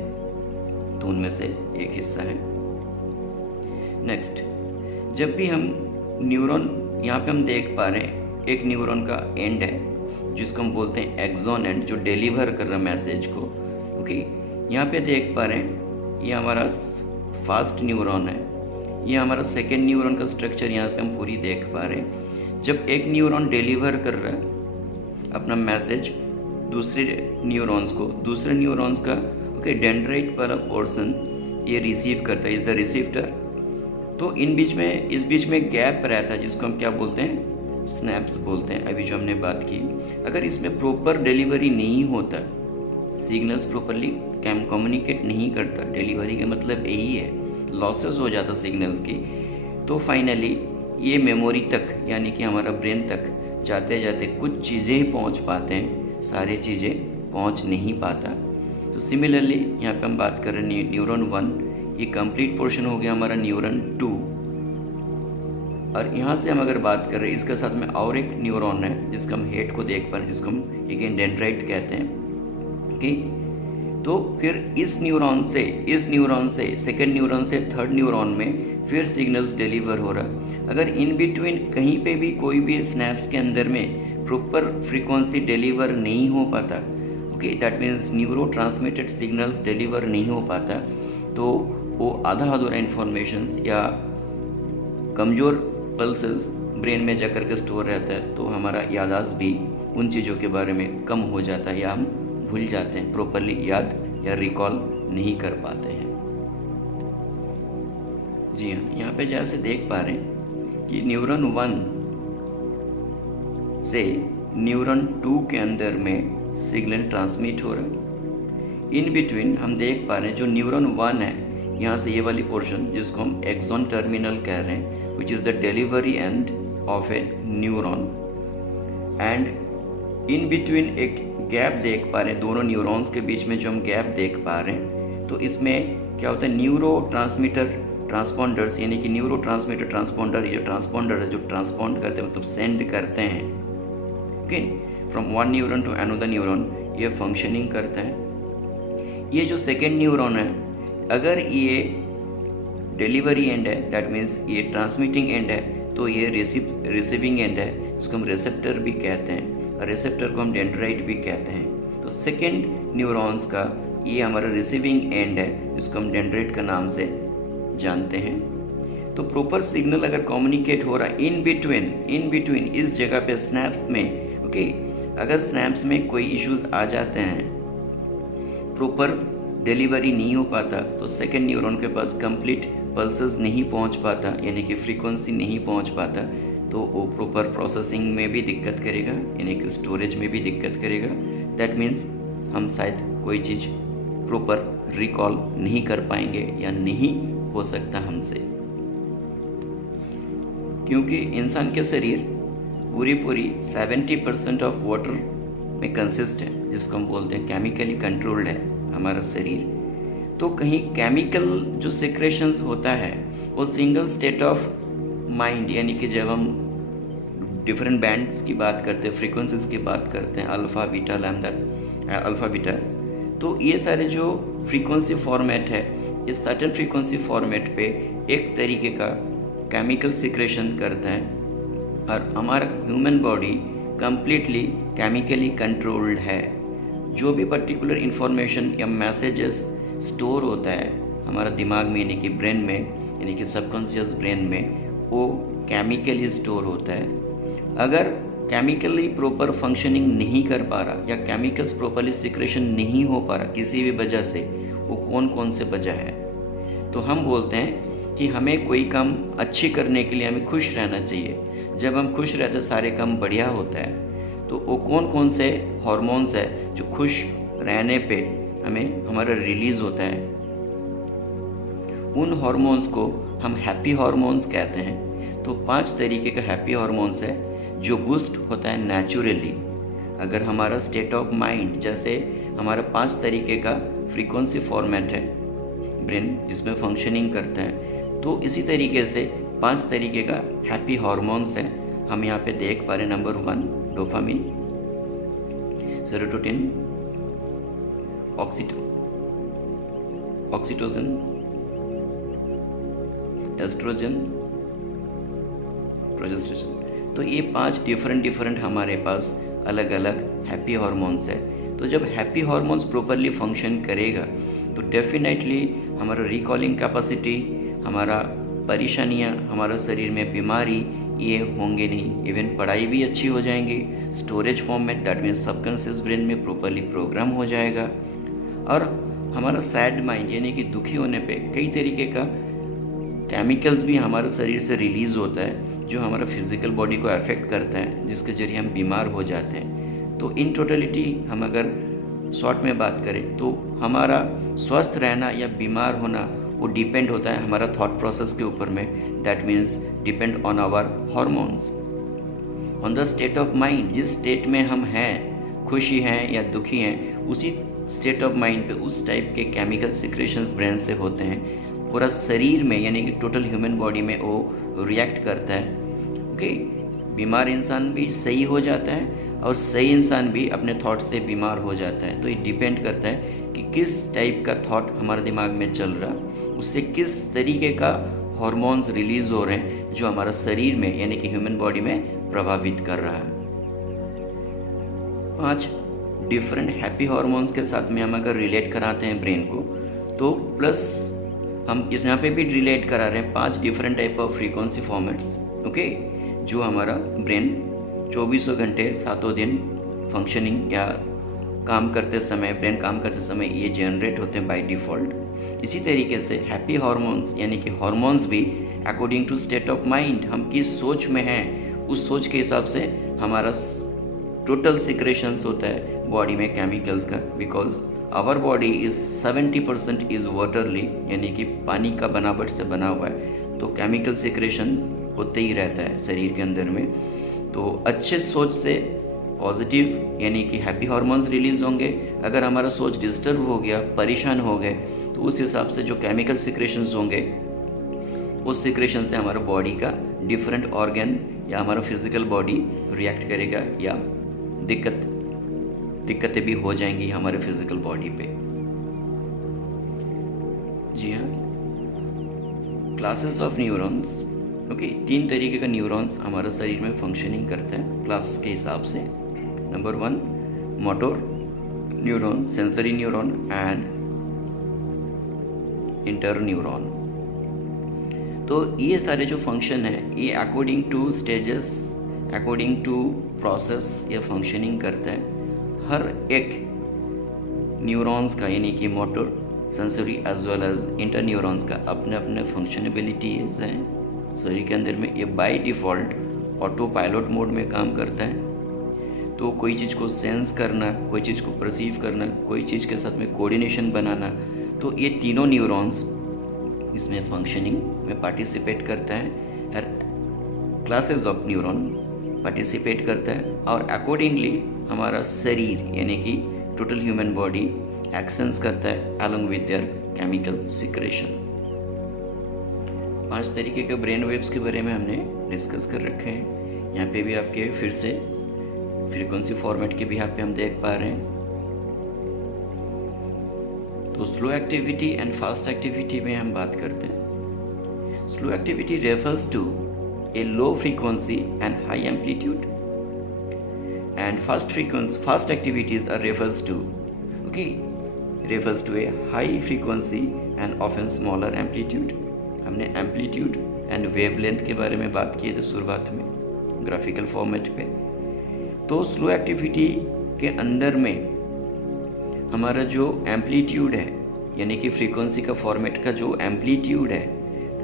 तो उनमें से एक हिस्सा है। नेक्स्ट, जब भी हम न्यूरॉन यहाँ पे हम देख पा रहे हैं, एक न्यूरॉन का एंड है जिसको हम बोलते हैं एक्सॉन एंड, जो डिलीवर कर रहा है मैसेज को। ओके, यहाँ पे देख पा रहे हैं ये हमारा फास्ट न्यूरॉन है, ये हमारा सेकेंड न्यूरॉन का स्ट्रक्चर यहाँ पे हम पूरी देख पा रहे हैं। जब एक न्यूरॉन डिलीवर कर रहा है अपना मैसेज दूसरे न्यूरॉन्स को, दूसरे न्यूरॉन्स का ओके डेंड्राइट वाला पोर्शन ये रिसीव करता है, इज द रिसीवर। तो इस बीच में गैप रहता है जिसको हम क्या बोलते हैं? स्नैप्स बोलते हैं। अभी जो हमने बात की, अगर इसमें प्रॉपर डिलीवरी नहीं होता, सिग्नल्स प्रॉपरली कम्युनिकेट नहीं करता, डिलीवरी का मतलब यही है, लॉसेस हो जाता सिग्नल्स की, तो फाइनली ये मेमोरी तक यानी कि हमारा ब्रेन तक जाते जाते कुछ चीज़ें ही पहुंच पाते हैं, सारी चीज़ें पहुंच नहीं पाता। तो सिमिलरली यहाँ पे हम बात कर रहे हैं न्यूरॉन 1, ये कंप्लीट पोर्शन हो गया हमारा न्यूरॉन 2। और यहाँ से हम अगर बात कर रहे हैं, इसके साथ में और एक न्यूरॉन है जिसका हम हेड को देख पा रहे हैं, जिसको हम अगेन डेंड्राइट कहते हैं। ओके, तो फिर इस न्यूरॉन से सेकेंड न्यूरॉन से थर्ड न्यूरॉन में फिर सिग्नल्स डिलीवर हो रहा। अगर इन बिटवीन कहीं पे भी कोई भी स्नैप्स के अंदर में प्रॉपर फ्रीक्वेंसी डिलीवर नहीं हो पाता, okay, that means neuro transmitted signals deliver नहीं हो पाता, तो वो आधा अधूरा इंफॉर्मेशंस या कमज़ोर पल्सेस ब्रेन में जाकर के स्टोर रहता है, तो हमारा याददाश्त भी उन चीज़ों के बारे में कम हो जाता है या हम भूल जाते हैं, प्रॉपरली याद या रिकॉल नहीं कर पाते हैं। जी हाँ, यहाँ पे जैसे देख पा रहे हैं कि न्यूरॉन 1 से न्यूरॉन 2 के अंदर में सिग्नल ट्रांसमिट हो रहा है। इन बिटवीन हम देख पा रहे हैं जो न्यूरॉन 1 है, यहाँ से ये वाली पोर्शन जिसको हम एक्सॉन टर्मिनल कह रहे हैं, which is the delivery end of a neuron, and in between एक गैप देख पा रहे हैं, दोनों न्यूरॉन्स के बीच में जो हम गैप देख पा रहे हैं, तो इसमें क्या होता है? न्यूरो ट्रांसमीटर ट्रांसपोंडर्स, यानी कि न्यूरो ट्रांसमीटर ट्रांसपोंडर, ये ट्रांसपोंडर है जो ट्रांसपोंड करते हैं, मतलब सेंड करते हैं, okay, from one neuron to another neuron, ये फंक्शनिंग करता है। ये जो सेकेंड न्यूरॉन है, अगर ये डिलीवरी एंड है, दैट मीन्स ये ट्रांसमिटिंग एंड है, तो ये रिसीविंग एंड है, इसको हम रिसेप्टर भी कहते हैं, और रिसेप्टर को हम डेंड्राइट भी कहते हैं। तो सेकेंड न्यूरॉन्स का ये हमारा रिसीविंग एंड है, इसको हम डेंड्राइट का नाम से जानते हैं। तो प्रॉपर सिग्नल अगर कम्युनिकेट हो रहा है इन बिटवीन इस जगह पे स्नैप्स में, ओके, अगर स्नैप्स में कोई इश्यूज आ जाते हैं, प्रॉपर डिलीवरी नहीं हो पाता, तो सेकेंड न्यूरॉन के पास कंप्लीट पल्सेस नहीं पहुंच पाता, यानी कि फ्रीक्वेंसी नहीं पहुंच पाता, तो वो प्रॉपर प्रोसेसिंग में भी दिक्कत करेगा, यानी कि स्टोरेज में भी दिक्कत करेगा। दैट मीन्स हम शायद कोई चीज़ प्रॉपर रिकॉल नहीं कर पाएंगे या नहीं हो सकता हमसे, क्योंकि इंसान के शरीर पूरी 70% ऑफ वाटर में कंसिस्ट है, जिसको हम बोलते हैं केमिकली कंट्रोल्ड है हमारा शरीर। तो कहीं केमिकल जो सिक्रेशंस होता है वो सिंगल स्टेट ऑफ माइंड, यानी कि जब हम डिफरेंट बैंड्स की बात करते हैं, फ्रीक्वेंसीज की बात करते हैं, alpha beta lambda, alpha beta, तो ये सारे जो फ्रीक्वेंसी फॉर्मेट है, इस सर्टेन फ्रीक्वेंसी फॉर्मेट पे एक तरीके का केमिकल सिक्रेशन करता है, और हमारा human body completely chemically controlled है। जो भी पर्टिकुलर इंफॉर्मेशन या मैसेजेस स्टोर होता है हमारा दिमाग में, यानी कि ब्रेन में, यानी कि सबकॉन्शियस ब्रेन में, वो केमिकली स्टोर होता है। अगर केमिकली प्रॉपर फंक्शनिंग नहीं कर पा रहा या केमिकल्स प्रॉपरली सिक्रेशन नहीं हो पा रहा किसी भी वजह से, वो कौन से वजह है, तो हम बोलते हैं कि हमें कोई काम अच्छी करने के लिए हमें खुश रहना चाहिए। जब हम खुश रहते सारे काम बढ़िया होता है। तो वो कौन से हार्मोन्स है जो खुश रहने पे हमें हमारा रिलीज होता है, उन हार्मोन्स को हम हैप्पी हार्मोन्स कहते हैं। तो 5 तरीके का हैप्पी हार्मोन्स है जो बूस्ट होता है नेचुरली। अगर हमारा स्टेट ऑफ माइंड, जैसे हमारा 5 तरीके का फ्रीक्वेंसी फॉर्मेट है ब्रेन जिसमें फंक्शनिंग करता है, तो इसी तरीके से 5 तरीके का हैप्पी हार्मोन्स है। हम यहाँ पे देख पा रहे, number 1 dopamine, serotonin, oxytocin, estrogen, progesterone. तो ये 5 डिफरेंट हमारे पास अलग अलग हैप्पी हार्मोन्स है। तो जब हैप्पी हार्मोन्स प्रॉपरली फंक्शन करेगा तो डेफिनेटली हमारा रिकॉलिंग कैपेसिटी, हमारा परेशानियाँ, हमारा शरीर में बीमारी ये होंगे नहीं, इवन पढ़ाई भी अच्छी हो जाएंगी, स्टोरेज फॉर्म में, दैट मीन्स सबकॉन्शियस ब्रेन में प्रॉपरली प्रोग्राम हो जाएगा। और हमारा सैड माइंड, यानी कि दुखी होने पे कई तरीके का केमिकल्स भी हमारे शरीर से रिलीज़ होता है जो हमारा फिजिकल बॉडी को अफेक्ट करता है, जिसके जरिए हम बीमार हो जाते हैं। तो इन टोटलिटी हम अगर शॉर्ट में बात करें तो हमारा स्वस्थ रहना या बीमार होना वो डिपेंड होता है हमारा थॉट प्रोसेस के ऊपर में, that means depend on our hormones, on the state of mind. जिस स्टेट में हम हैं, खुशी हैं या दुखी हैं, उसी स्टेट ऑफ माइंड पे उस टाइप के केमिकल सिक्रेशंस ब्रेन से होते हैं। पूरा शरीर में, यानी कि टोटल ह्यूमन बॉडी में वो रिएक्ट करता है। ओके, बीमार इंसान भी सही हो जाता है और सही इंसान भी अपने थॉट से बीमार हो जाता है। तो ये डिपेंड करता है कि किस टाइप का थॉट हमारे दिमाग में चल रहा, उससे किस तरीके का हार्मोन्स रिलीज हो रहे हैं जो हमारा शरीर में, यानी कि ह्यूमन बॉडी में प्रभावित कर रहा है। 5 डिफरेंट हैप्पी हार्मोन्स के साथ में हम अगर रिलेट कराते हैं ब्रेन को, तो प्लस हम इस यहाँ पे भी रिलेट करा रहे हैं 5 different type of frequency formats, okay, जो हमारा ब्रेन 24 घंटे 7 दिन फंक्शनिंग या काम करते समय, ब्रेन काम करते समय ये जनरेट होते हैं बाय डिफ़ॉल्ट। इसी तरीके से हैप्पी हार्मोन्स, यानी कि हार्मोन्स भी according to state of mind, हम किस सोच में हैं उस सोच के हिसाब से हमारा टोटल सिक्रेशंस होता है बॉडी में केमिकल्स का। Because our body is 70% is waterly, यानी कि पानी का बनावट से बना हुआ है, तो केमिकल सिक्रेशन होते ही रहता है शरीर के अंदर में। तो अच्छे सोच से पॉजिटिव, यानी कि हैप्पी हार्मोन्स रिलीज होंगे। अगर हमारा सोच डिस्टर्ब हो गया, परेशान हो गए, तो उस हिसाब से जो केमिकल सिक्रेशंस होंगे, उस सिक्रेशन से हमारा बॉडी का डिफरेंट ऑर्गन या हमारा फिजिकल बॉडी रिएक्ट करेगा या दिक्कतें भी हो जाएंगी हमारे फिजिकल बॉडी पे। जी हाँ, क्लासेस ऑफ न्यूरॉन्स। ओके, 3 तरीके का न्यूरॉन्स हमारे शरीर में फंक्शनिंग करते हैं क्लास के हिसाब से। Number 1 motor neuron, sensory neuron and interneuron. तो ये सारे जो फंक्शन है ये according to stages, according to process ये फंक्शनिंग करता है। हर एक न्यूरॉन्स का यानी कि motor, sensory as well as interneurons का अपने अपने फंक्शनेबिलिटीज हैं शरीर के अंदर में। ये by default auto pilot mode में काम करता है। तो कोई चीज़ को सेंस करना, कोई चीज़ को परसीव करना, कोई चीज़ के साथ में कोऑर्डिनेशन बनाना, तो ये तीनों न्यूरॉन्स इसमें फंक्शनिंग में पार्टिसिपेट करता है। और क्लासेस ऑफ न्यूरॉन पार्टिसिपेट करता है और अकॉर्डिंगली हमारा शरीर यानी कि टोटल ह्यूमन बॉडी एक्शंस करता है along with their chemical secretion. 5 तरीके के ब्रेन वेव्स के बारे में हमने डिस्कस कर रखे हैं। यहाँ पे भी आपके फिर से फ्रीक्वेंसी फॉर्मेट के भी यहाँ पे हम देख पा रहे हैं। तो slow activity and fast activity में हम बात करते हैं। Slow activity refers to a low frequency and high amplitude, and fast activities are refers to a high frequency and often smaller amplitude। हमने एम्पलीट्यूड एंड वेवलेंथ के बारे में बात की थी शुरुआत में ग्राफिकल फॉर्मेट पे। तो स्लो एक्टिविटी के अंदर में हमारा जो एम्पलीट्यूड है यानी कि फ्रीक्वेंसी का फॉर्मेट का जो एम्पलीट्यूड है,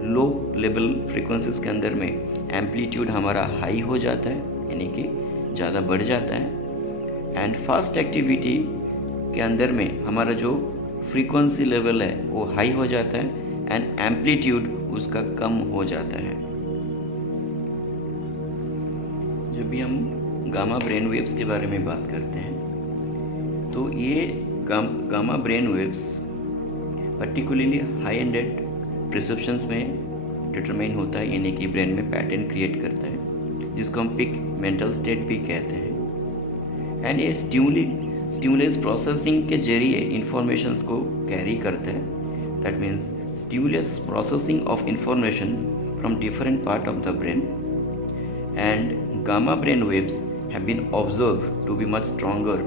लो लेवल फ्रीक्वेंसीज के अंदर में एम्पलीट्यूड हमारा हाई हो जाता है यानी कि ज़्यादा बढ़ जाता है। एंड फास्ट एक्टिविटी के अंदर में हमारा जो फ्रीक्वेंसी लेवल है वो हाई हो जाता है एंड एम्पलीट्यूड उसका कम हो जाता है। जब भी हम गामा ब्रेन वेव्स के बारे में बात करते हैं तो ये gamma brain waves particularly high ended perceptions में डिटरमाइन होता है यानी कि ब्रेन में पैटर्न क्रिएट करता है जिसको हम पिक मेंटल स्टेट भी कहते हैं। एंड ये स्टिमुलस प्रोसेसिंग के जरिए इंफॉर्मेशंस को कैरी करता है। That means stimulus processing of information from different part of the brain. And gamma brain waves have been observed to be much stronger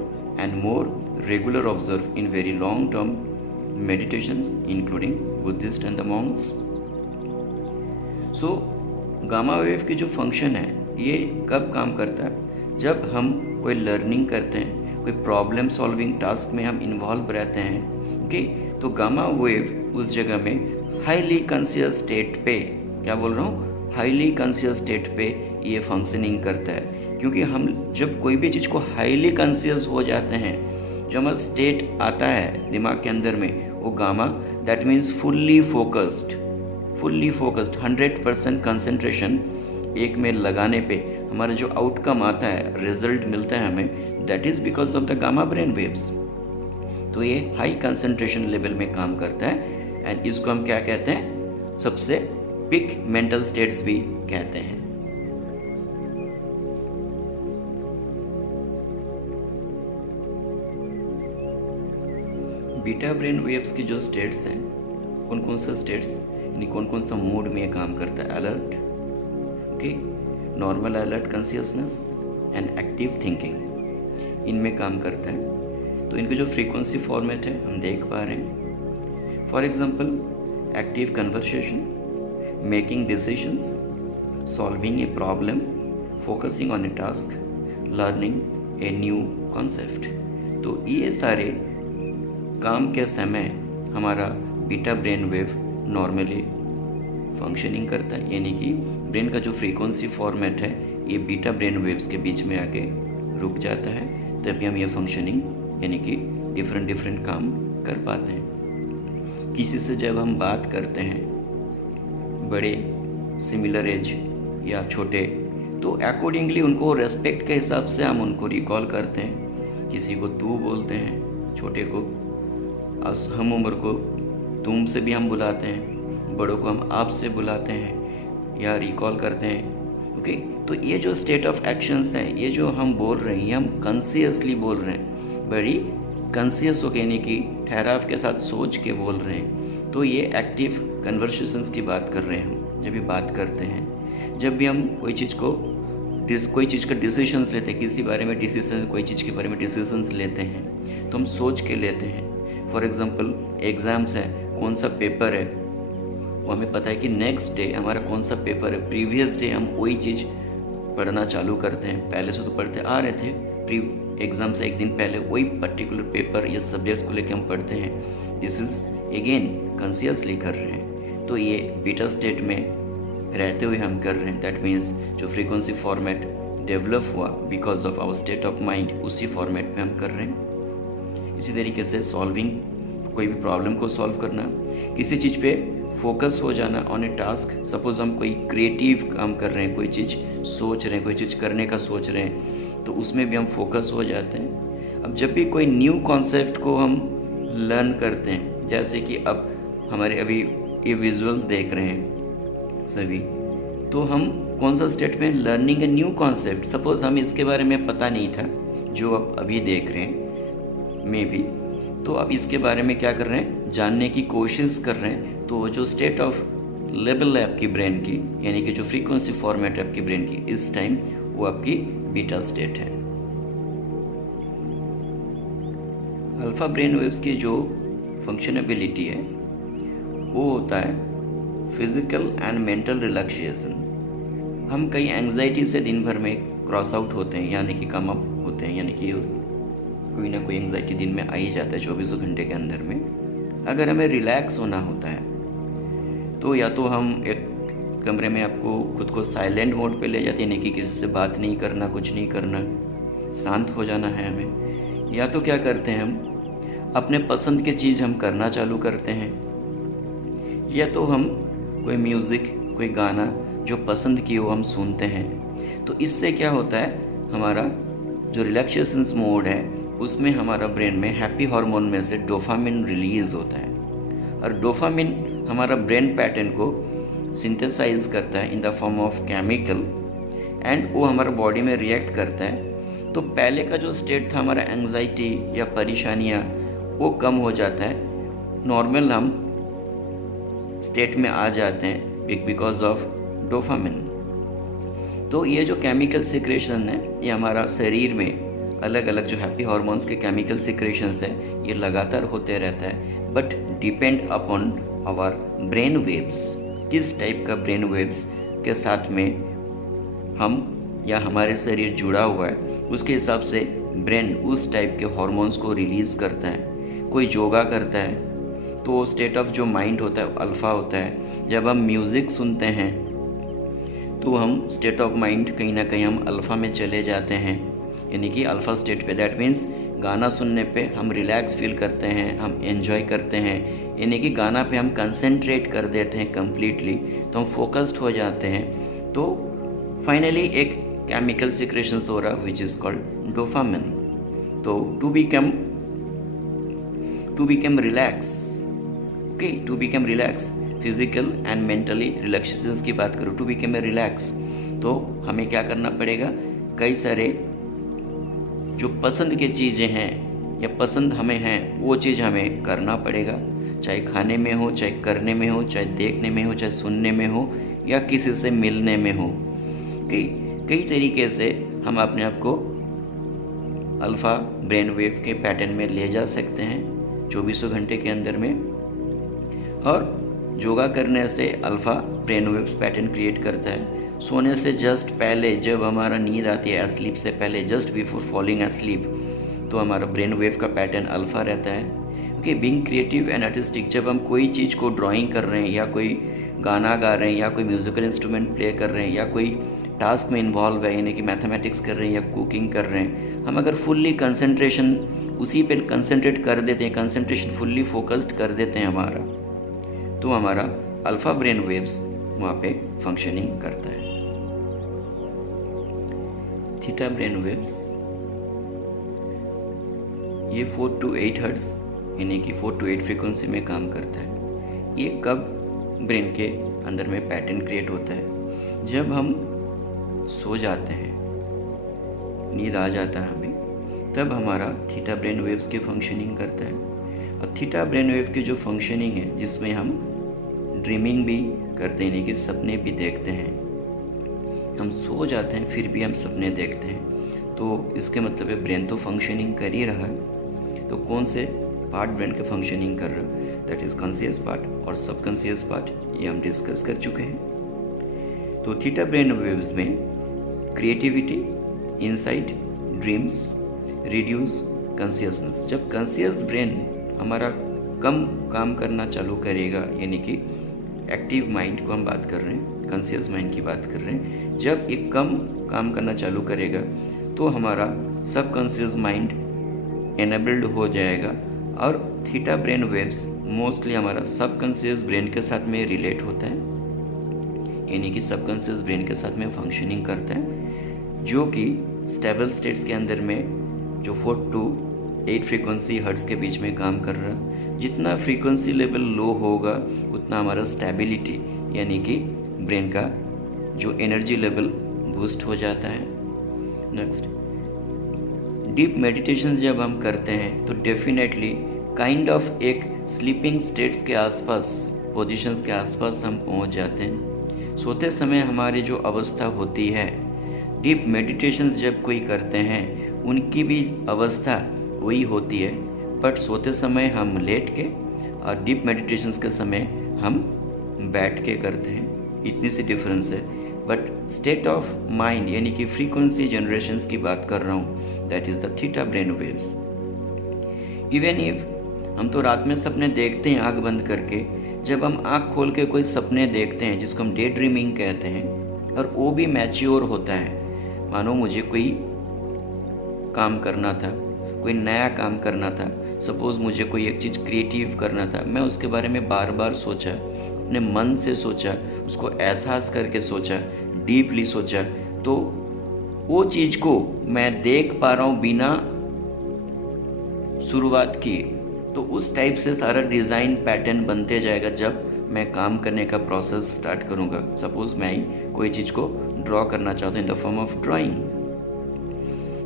and more regular observed in very long term meditations including Buddhist and the monks। So gamma wave की जो function है ये कब काम करता है? जब हम कोई लर्निंग करते हैं, कोई प्रॉब्लम सॉल्विंग टास्क में हम इन्वॉल्व रहते हैं। ओके, तो गामा वेव उस जगह में हाईली कॉन्शियस स्टेट पे, क्या बोल रहा हूँ, हाईली कॉन्शियस स्टेट पे ये फंक्शनिंग करता है। क्योंकि हम जब कोई भी चीज़ को हाईली कॉन्शियस हो जाते हैं, जो हमारा स्टेट आता है दिमाग के अंदर में, वो gamma, that means fully focused 100% concentration एक में लगाने पे हमारा जो आउटकम आता है, रिजल्ट मिलता है हमें, that is because of the gamma brain waves. तो ये हाई कंसंट्रेशन लेवल में काम करता है एंड इसको हम क्या कहते हैं? सबसे पिक मेंटल स्टेट्स भी कहते हैं। बीटा ब्रेन वेव्स की जो स्टेट्स हैं, कौन कौन सा स्टेट्स यानी कौन कौन सा मूड में काम करता है? Alert, okay, normal alert consciousness and active thinking, इनमें काम करता है। तो इनके जो फ्रीक्वेंसी फॉर्मेट है हम देख पा रहे हैं। For example active conversation, making decisions, solving a problem, focusing on A task, learning a new concept. तो ये सारे काम के समय हमारा beta brain wave normally functioning करता है, यानी कि ब्रेन का जो फ्रीक्वेंसी फॉर्मेट है ये बीटा ब्रेन वेव्स के बीच में आके रुक जाता है, तभी हम ये फंक्शनिंग यानी कि डिफरेंट काम कर पाते हैं। किसी से जब हम बात करते हैं, बड़े, सिमिलर एज या छोटे, तो अकॉर्डिंगली उनको रेस्पेक्ट के हिसाब से हम उनको रिकॉल करते हैं। किसी को तू बोलते हैं, छोटे को, हम उम्र को तुम से भी हम बुलाते हैं, बड़ों को हम आप से बुलाते हैं या रिकॉल करते हैं। ओके, तो ये जो स्टेट ऑफ एक्शंस हैं, ये जो हम बोल रहे हैं, ये हम कॉन्शियसली बोल रहे हैं, बड़ी कॉन्शियस होकर यानी कि ठहराव के साथ सोच के बोल रहे हैं। तो ये एक्टिव कन्वर्सेशंस की बात कर रहे हैं हम। जब भी बात करते हैं, जब भी हम कोई चीज़ का डिसीजंस लेते हैं, किसी बारे में डिसीजन, कोई चीज़ के बारे में डिसीजंस लेते हैं, तो हम सोच के लेते हैं। फॉर एग्जांपल एग्ज़ाम्स है, कौन सा पेपर है, वो हमें पता है कि नेक्स्ट डे हमारा कौन सा पेपर है, प्रीवियस डे हम वही चीज़ पढ़ना चालू करते हैं। पहले से तो पढ़ते आ रहे थे, प्री एग्ज़ाम से एक दिन पहले वही पर्टिकुलर पेपर या सब्जेक्ट्स को लेकर हम पढ़ते हैं। दिस इज़ अगेन कॉन्शियसली कर रहे हैं। तो ये बीटा स्टेट में रहते हुए हम कर रहे हैं। दैट मीन्स जो फ्रीक्वेंसी फॉर्मेट डेवलप हुआ because of our state of mind, उसी फॉर्मेट में हम कर रहे हैं। इसी तरीके से सॉल्विंग, कोई भी प्रॉब्लम को सॉल्व करना, किसी चीज़ पे फोकस हो जाना ऑन ए टास्क। सपोज हम कोई क्रिएटिव काम कर रहे हैं, कोई चीज़ सोच रहे हैं, कोई चीज़ करने का सोच रहे हैं, तो उसमें भी हम फोकस हो जाते हैं। अब जब भी कोई न्यू कॉन्सेप्ट को हम लर्न करते हैं, जैसे कि अब हमारे अभी ये विजुअल्स देख रहे हैं सभी, तो हम कौन सा स्टेट में, learning a new concept. Suppose हम इसके बारे में पता नहीं था, जो आप अभी देख रहे हैं मे बी, तो आप इसके बारे में क्या कर रहे हैं, जानने की कोशिश कर रहे हैं। तो जो स्टेट ऑफ लेवल है आपकी ब्रेन की, यानी कि जो फ्रीक्वेंसी फॉर्मेट है आपकी ब्रेन की, इस टाइम वो आपकी बीटा स्टेट है। अल्फा ब्रेन वेव्स की जो फंक्शनेबिलिटी है वो होता है फिजिकल एंड मेंटल रिलैक्सेशन। हम कई एंग्जाइटी से दिन भर में क्रॉस आउट होते हैं, यानी कि कम अप होते हैं, यानी कि कोई ना कोई एंग्जाइटी दिन में आ ही जाता है 24 घंटे के अंदर में। अगर हमें रिलैक्स होना होता है तो या तो हम एक कमरे में आपको खुद को साइलेंट मोड पे ले जाते हैं, यानी कि किसी से बात नहीं करना, कुछ नहीं करना, शांत हो जाना है हमें। या तो क्या करते हैं, हम अपने पसंद की चीज़ हम करना चालू करते हैं, या तो हम कोई म्यूज़िक, कोई गाना जो पसंद की हो हम सुनते हैं। तो इससे क्या होता है, हमारा जो रिलैक्सेशन मोड है उसमें हमारा ब्रेन में हैप्पी हार्मोन में से डोपामिन रिलीज़ होता है, और डोपामिन हमारा ब्रेन पैटर्न को सिंथेसाइज करता है इन the form of chemical, and वो हमारा बॉडी में रिएक्ट करता है। तो पहले का जो स्टेट था हमारा एंग्जाइटी या परेशानियाँ, वो कम हो जाता है, नॉर्मल हम स्टेट में आ जाते हैं बिकॉज ऑफ डोपामिन। तो ये जो केमिकल सिक्रेशन है, ये हमारा शरीर में अलग अलग जो हैप्पी हार्मोन्स के केमिकल सिक्रेशंस है, ये लगातार होते रहता है, but depend upon our brain waves. किस टाइप का ब्रेन वेव्स के साथ में हम या हमारे शरीर जुड़ा हुआ है, उसके हिसाब से ब्रेन उस टाइप के हार्मोन्स को रिलीज़ करता है। कोई योगा करता है तो स्टेट ऑफ जो माइंड होता है अल्फ़ा होता है। जब हम म्यूज़िक सुनते हैं तो हम स्टेट ऑफ माइंड कहीं ना कहीं हम अल्फ़ा में चले जाते हैं, यानी कि अल्फ़ा स्टेट पे। दैट मीन्स गाना सुनने पे हम रिलैक्स फील करते हैं, हम एंजॉय करते हैं, यानी कि गाना पे हम कंसंट्रेट कर देते हैं कम्प्लीटली, तो हम फोकस्ड हो जाते हैं। तो फाइनली एक केमिकल सिक्रेशन हो रहा विच इज़ कॉल्ड डोपामिन। तो to become relax, okay, to become relax, physical and mentally relaxations की बात करूँ, टू बिकम ए रिलैक्स, तो हमें क्या करना पड़ेगा, कई सारे जो पसंद की चीज़ें हैं या पसंद हमें हैं वो चीज़ हमें करना पड़ेगा, चाहे खाने में हो, चाहे करने में हो, चाहे देखने में हो, चाहे सुनने में हो, या किसी से मिलने में हो। कई तरीके से हम अपने आप को अल्फ़ा ब्रेन वेव के पैटर्न में ले जा सकते हैं 24 घंटे के अंदर में। और योगा करने से alpha brain waves pattern create करता है। सोने से जस्ट पहले जब हमारा नींद आती है, स्लीप से पहले, जस्ट बिफोर फॉलिंग स्लीप, तो हमारा ब्रेन वेव का पैटर्न अल्फ़ा रहता है। Okay, being creative and artistic, जब हम कोई चीज़ को ड्राइंग कर रहे हैं या कोई गाना गा रहे हैं या कोई म्यूज़िकल इंस्ट्रूमेंट प्ले कर रहे हैं या कोई टास्क में इन्वॉल्व है, यानी कि मैथमेटिक्स कर रहे हैं या कुकिंग कर रहे हैं, हम अगर फुल्ली कंसंट्रेशन उसी पे कंसंट्रेट कर देते हैं, कंसंट्रेशन फुल्ली फोकस्ड कर देते हैं हमारा, तो हमारा अल्फ़ा ब्रेन वेव्स वहाँ पे फंक्शनिंग करता है। थीटा ब्रेन वेव्स ये 4 to 8 हर्ट्ज, यानी कि 4 to 8 फ्रीक्वेंसी में काम करता है। ये कब ब्रेन के अंदर में पैटर्न क्रिएट होता है, जब हम सो जाते हैं, नींद आ जाता है हमें, तब हमारा थीटा ब्रेन वेव्स की फंक्शनिंग करता है। और थीटा ब्रेन वेव की जो फंक्शनिंग है, जिसमें हम ड्रीमिंग भी करते हैं, यानी कि सपने भी देखते हैं, हम सो जाते हैं फिर भी हम सपने देखते हैं, तो इसके मतलब है ब्रेन तो फंक्शनिंग कर ही रहा है। तो कौन से पार्ट ब्रेन के फंक्शनिंग कर रहा है, दैट इज़ कॉन्शियस पार्ट और सबकॉन्शियस पार्ट, ये हम डिस्कस कर चुके हैं। तो थीटा ब्रेन वेव्स में creativity, insight, dreams, reduce consciousness. जब कॉन्शियस ब्रेन हमारा कम काम करना चालू करेगा, यानी कि एक्टिव माइंड को हम बात कर रहे हैं, कॉन्शियस माइंड की बात कर रहे हैं, जब एक कम काम करना चालू करेगा तो हमारा सबकॉन्शियस माइंड एनेबल्ड हो जाएगा और थीटा ब्रेन वेव्स मोस्टली हमारा सबकॉन्शियस ब्रेन के साथ में रिलेट होता है, यानी कि सबकॉन्शियस ब्रेन के साथ में फंक्शनिंग करता है, जो कि स्टेबल स्टेट्स के अंदर में जो 4 to 8 फ्रीक्वेंसी हर्ट्ज के बीच में काम कर रहा है। जितना फ्रीक्वेंसी लेवल लो होगा उतना हमारा स्टेबिलिटी, यानी कि ब्रेन का जो एनर्जी लेवल बूस्ट हो जाता है। नेक्स्ट, डीप मेडिटेशन जब हम करते हैं तो डेफिनेटली काइंड ऑफ एक स्लीपिंग स्टेट्स के आसपास, पोजीशंस के आसपास हम पहुंच जाते हैं। सोते समय हमारी जो अवस्था होती है, डीप मेडिटेशन जब कोई करते हैं उनकी भी अवस्था वही होती है, बट सोते समय हम लेट के और डीप मेडिटेशंस के समय हम बैठ के करते हैं, इतनी सी डिफरेंस है। बट स्टेट ऑफ माइंड यानी कि फ्रीक्वेंसी जनरेशंस की बात कर रहा हूँ, that is the theta brain waves. Even if हम तो रात में सपने देखते हैं आँख बंद करके, जब हम आँख खोल के कोई सपने देखते हैं जिसको हम डे ड्रीमिंग कहते हैं, और वो भी मैच्योर होता है। मानो मुझे कोई काम करना था, कोई नया काम करना था, सपोज़ मुझे कोई एक चीज़ क्रिएटिव करना था, मैं उसके बारे में बार बार सोचा, अपने मन से सोचा, उसको एहसास करके सोचा, डीपली सोचा, तो वो चीज़ को मैं देख पा रहा हूँ बिना शुरुआत किए। तो उस टाइप से सारा डिज़ाइन पैटर्न बनते जाएगा जब मैं काम करने का प्रोसेस स्टार्ट करूँगा। सपोज़ मैं कोई चीज़ को ड्रॉ करना चाहता हूँ इन द फॉर्म ऑफ ड्राइंग,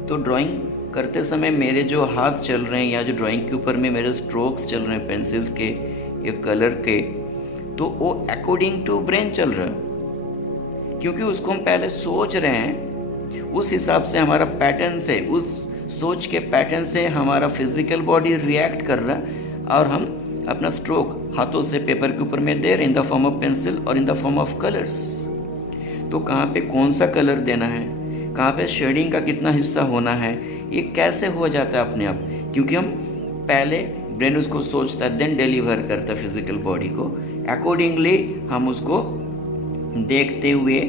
तो ड्राइंग करते समय मेरे जो हाथ चल रहे हैं या जो ड्राइंग के ऊपर में मेरे स्ट्रोक्स चल रहे हैं पेंसिल्स के या कलर के, तो वो अकॉर्डिंग टू ब्रेन चल रहा है, क्योंकि उसको हम पहले सोच रहे हैं, उस हिसाब से हमारा पैटर्न से, उस सोच के पैटर्न से हमारा फिजिकल बॉडी रिएक्ट कर रहा है, और हम अपना स्ट्रोक हाथों से पेपर के ऊपर में दे रहे हैं in the form of pencil और in the form of colours. तो कहाँ पे कौन सा कलर देना है, कहाँ पे शेडिंग का कितना हिस्सा होना है, ये कैसे हो जाता है अपने आप, क्योंकि हम पहले ब्रेन उसको सोचता है, देन डिलीवर करता है फिजिकल बॉडी को, अकॉर्डिंगली हम उसको देखते हुए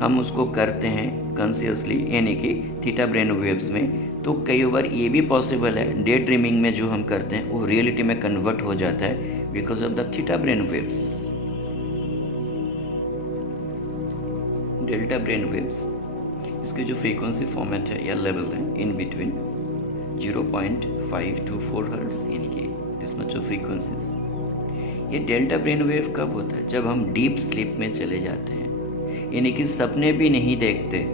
हम उसको करते हैं कॉन्शियसली, यानी कि थीटा ब्रेन वेव्स में। तो कई बार ये भी पॉसिबल है डे ड्रीमिंग में जो हम करते हैं वो रियलिटी में कन्वर्ट हो जाता है because of the theta brain waves. Delta brain waves, इसके जो फ्रीक्वेंसी फॉर्मेट है या लेवल है इन बिटवीन 0.5 to 4 हर्ट्ज, यानी कि दिस मच ऑफ फ्रीक्वेंसीज। ये डेल्टा ब्रेन वेव कब होता है, जब हम डीप स्लीप में चले जाते हैं, यानी कि सपने भी नहीं देखते,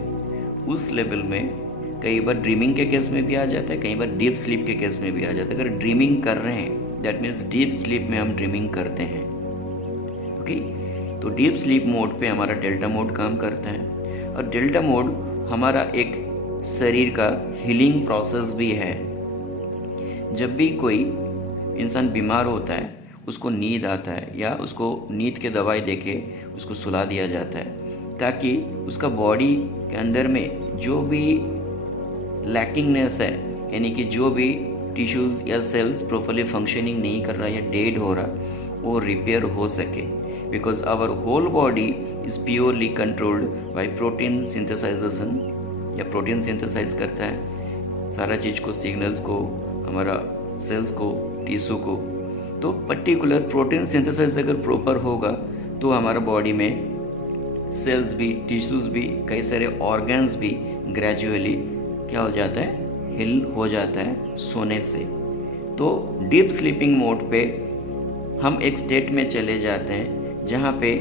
उस लेवल में। कई बार ड्रीमिंग के केस में भी आ जाता है, कई बार डीप स्लीप के केस में भी आ जाता है। अगर ड्रीमिंग कर रहे हैं दैट मीन्स डीप स्लीप में हम ड्रीमिंग करते हैं, ओके। तो डीप स्लीप मोड पे हमारा डेल्टा मोड काम करता है, और डेल्टा मोड हमारा एक शरीर का हीलिंग प्रोसेस भी है। जब भी कोई इंसान बीमार होता है, उसको नींद आता है या उसको नींद के दवाई देके उसको सुला दिया जाता है, ताकि उसका बॉडी के अंदर में जो भी लैकिंगनेस है, यानी कि जो भी टिश्यूज़ या सेल्स प्रॉपरली फंक्शनिंग नहीं कर रहा या डेड हो रहा, वो रिपेयर हो सके, because our whole body is purely controlled by protein synthesization, या प्रोटीन सिंथेसाइज करता है सारा चीज़ को, सिग्नल्स को, हमारा सेल्स को, टिश्यू को। तो पर्टिकुलर प्रोटीन सिंथेसाइज अगर प्रॉपर होगा तो हमारा बॉडी में सेल्स भी, टिश्यूज़ भी, कई सारे ऑर्गन्स भी ग्रेजुअली क्या हो जाता है, हिल हो जाता है सोने से। तो डीप स्लीपिंग मोड पे हम एक स्टेट में चले जाते हैं जहाँ पे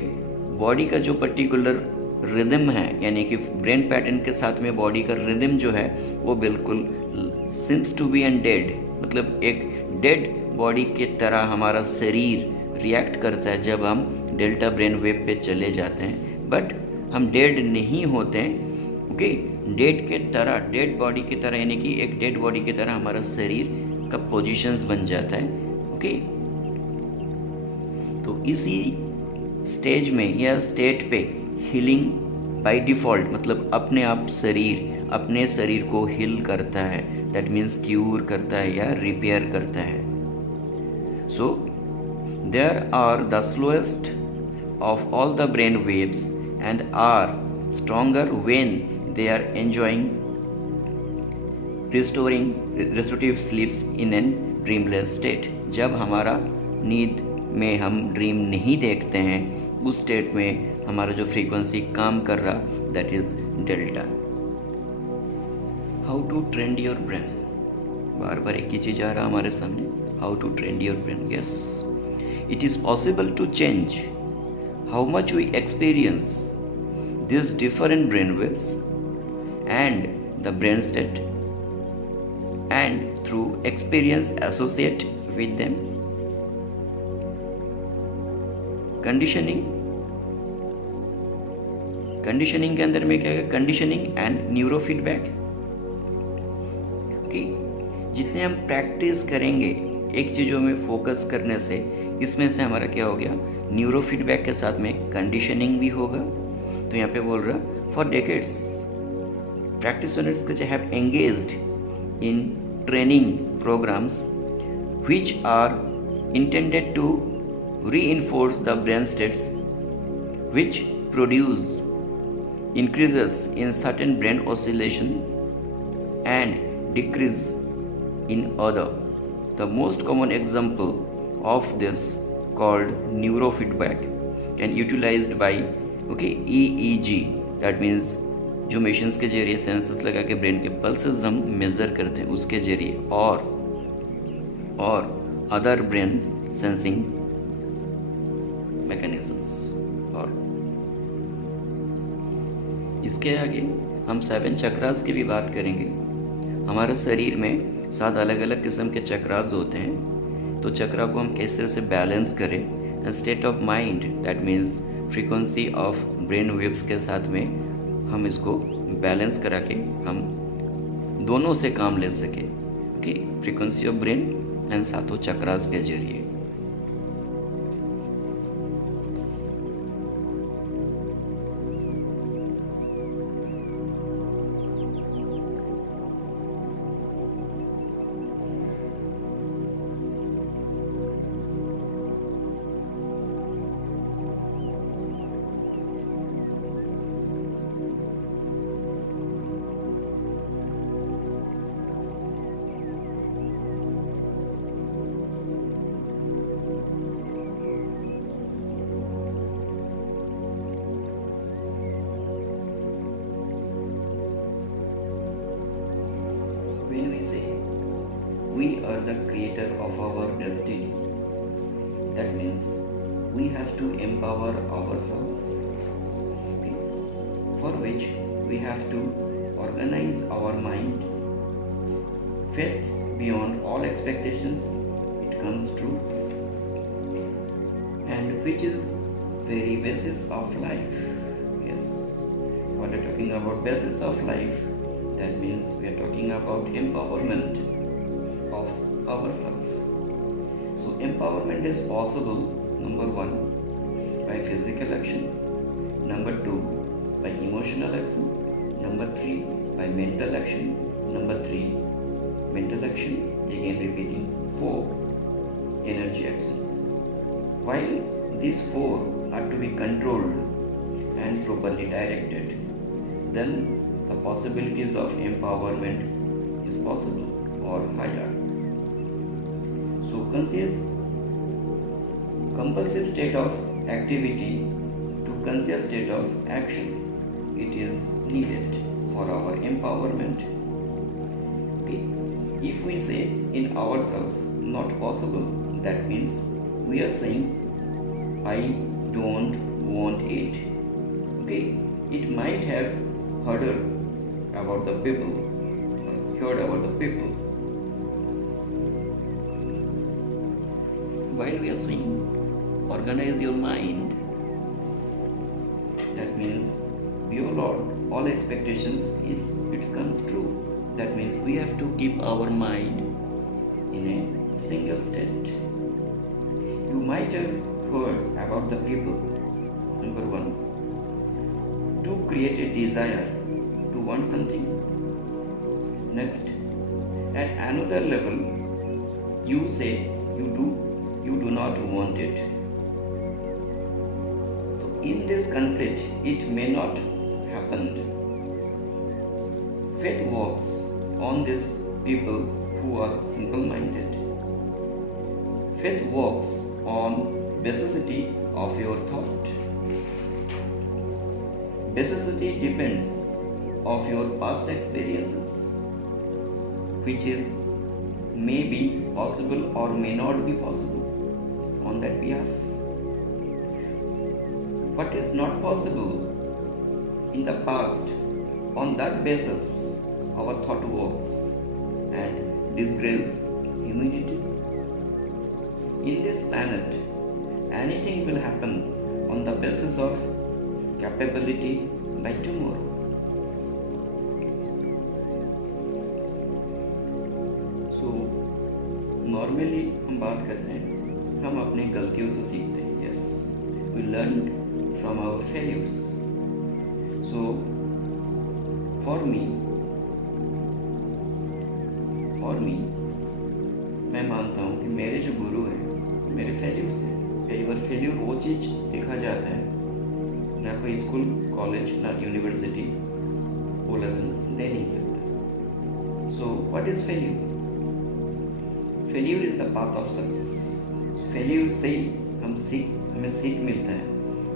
बॉडी का जो पर्टिकुलर रिदम है, यानी कि ब्रेन पैटर्न के साथ में बॉडी का रिदम जो है वो बिल्कुल seems to be an dead, मतलब एक डेड बॉडी के तरह हमारा शरीर रिएक्ट करता है जब हम डेल्टा ब्रेन वेव पे चले जाते हैं, बट हम डेड नहीं होते हैं। ओके, डेड बॉडी की तरह, यानी कि एक डेड बॉडी की तरह हमारा शरीर का पोजीशंस बन जाता है। ओके, तो इसी स्टेज में या स्टेट पे हीलिंग बाय डिफ़ॉल्ट, मतलब अपने शरीर को हील करता है, दैट मीन्स क्यूर करता है या रिपेयर करता है। So there are the slowest of all the brain waves and are stronger when they are enjoying restorative sleeps in an dreamless state। जब हमारा नींद में हम ड्रीम नहीं देखते हैं, उस स्टेट में हमारा जो फ्रीक्वेंसी काम कर रहा, that is delta. How to train your brain, बार बार एक ही चीज आ रहा हमारे सामने, how to train your brain. Yes, it is possible to change how much we experience these different brain waves and the brain state, and through experience associate with them। Conditioning के अंदर में क्या है, conditioning and neuro feedback. Okay, जितने हम practice करेंगे एक चीज़ों में फोकस करने से, इसमें से हमारा क्या हो गया, न्यूरो फीडबैक के साथ में कंडीशनिंग भी होगा। तो यहाँ पे बोल रहा, for decades practitioners have engaged in training programs which are intended to reinforce the brain states which produce increases in certain brain oscillation and decrease in other। The most common example of this, called neurofeedback, can utilized by EEG, that means जो machines के जरिए sensors लगा के brain के pulses हम measure करते हैं, उसके जरिए, और अदर ब्रेन सेंसिंग मैकेनिज्म्स। और इसके आगे हम 7 चक्रास की भी बात करेंगे। हमारे शरीर में 7 अलग अलग किस्म के चक्रास होते हैं, तो चक्रा को हम किस तरह से बैलेंस करें, and state of mind, that means frequency of brain waves के साथ में हम इसको बैलेंस करा के हम दोनों से काम ले सके। Okay, frequency of brain and सातों चक्रास के जरिए। We are the creator of our destiny. That means we have to empower ourselves, okay, for which we have to organize our mind. Faith beyond all expectations, it comes true, and which is very basis of life. Yes, when we are talking about basis of life, that means we are talking about empowerment of ourselves. So empowerment is possible, number 1, by physical action, number 2, by emotional action, number 3, by mental action, number 3, mental action, again repeating, 4, energy actions. While these 4 are to be controlled and properly directed, then the possibilities of empowerment is possible or higher. So compulsive state of activity to conscious state of action, it is needed for our empowerment. Okay, if we say in ourselves not possible, that means we are saying I don't want it. Okay, it might have heard about the people, while we are saying organize your mind, that means beyond all expectations is it comes true. That means we have to keep our mind in a single state. You might have heard about the people. Number one, to create a desire to want something. Next, at another level, you say you do not want it. So in this conflict, it may not happen. Faith works on these people who are simple-minded. Faith works on basicity of your thought. Basicity depends of your past experiences, which is may be possible or may not be possible on that behalf. What is not possible in the past, on that basis our thought works and disgrace humanity. In this planet, anything will happen on the basis of capability by tomorrow. So normally हम बात करते हैं, हम अपने गलतियों से सीखते हैं. Yes, we learn from our failures. So for me मैं मानता हूँ कि मेरे जो गुरु हैं मेरे फेल्यूर से. कई बार फेल्यूर वो चीज़ सीखा जाता है, ना कोई स्कूल कॉलेज ना यूनिवर्सिटी वो लेसन दे नहीं सकता. So what is failure? Failure is the path of success. Failure से ही हमें सीख मिलता है,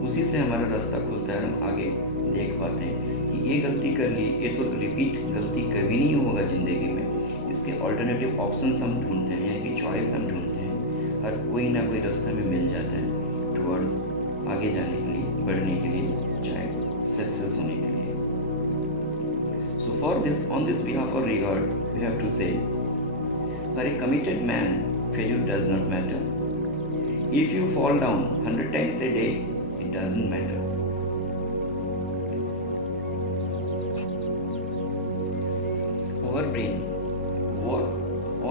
उसी से हमारा रास्ता खुलता है. हम आगे देख पाते हैं कि ये गलती कर ली, ये तो रिपीट गलती कभी नहीं होगा ज़िंदगी में. इसके ऑल्टरनेटिव ऑप्शंस हम ढूंढते हैं, यानी कि चॉइस हम ढूंढते हैं. हर कोई ना कोई रास्ता में मिल जाता है टुवर्ड्स आगे जाने के लिए, बढ़ने के लिए, चाहे सक्सेस होने के लिए. So for this, on this behalf और रिगार्ड, वी हैव टू से, for a committed man, failure does not matter. If you fall down 100 times a day, it doesn't matter. Our brain works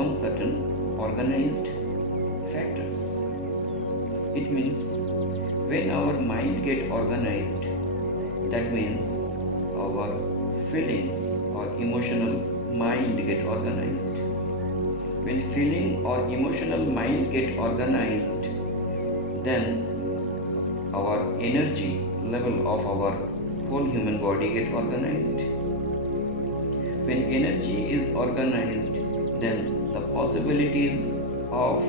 on certain organized factors. It means when our mind get organized, that means our feelings or emotional mind get organized. When feeling or emotional mind get organized, then our energy level of our whole human body get organized. When energy is organized, then the possibilities of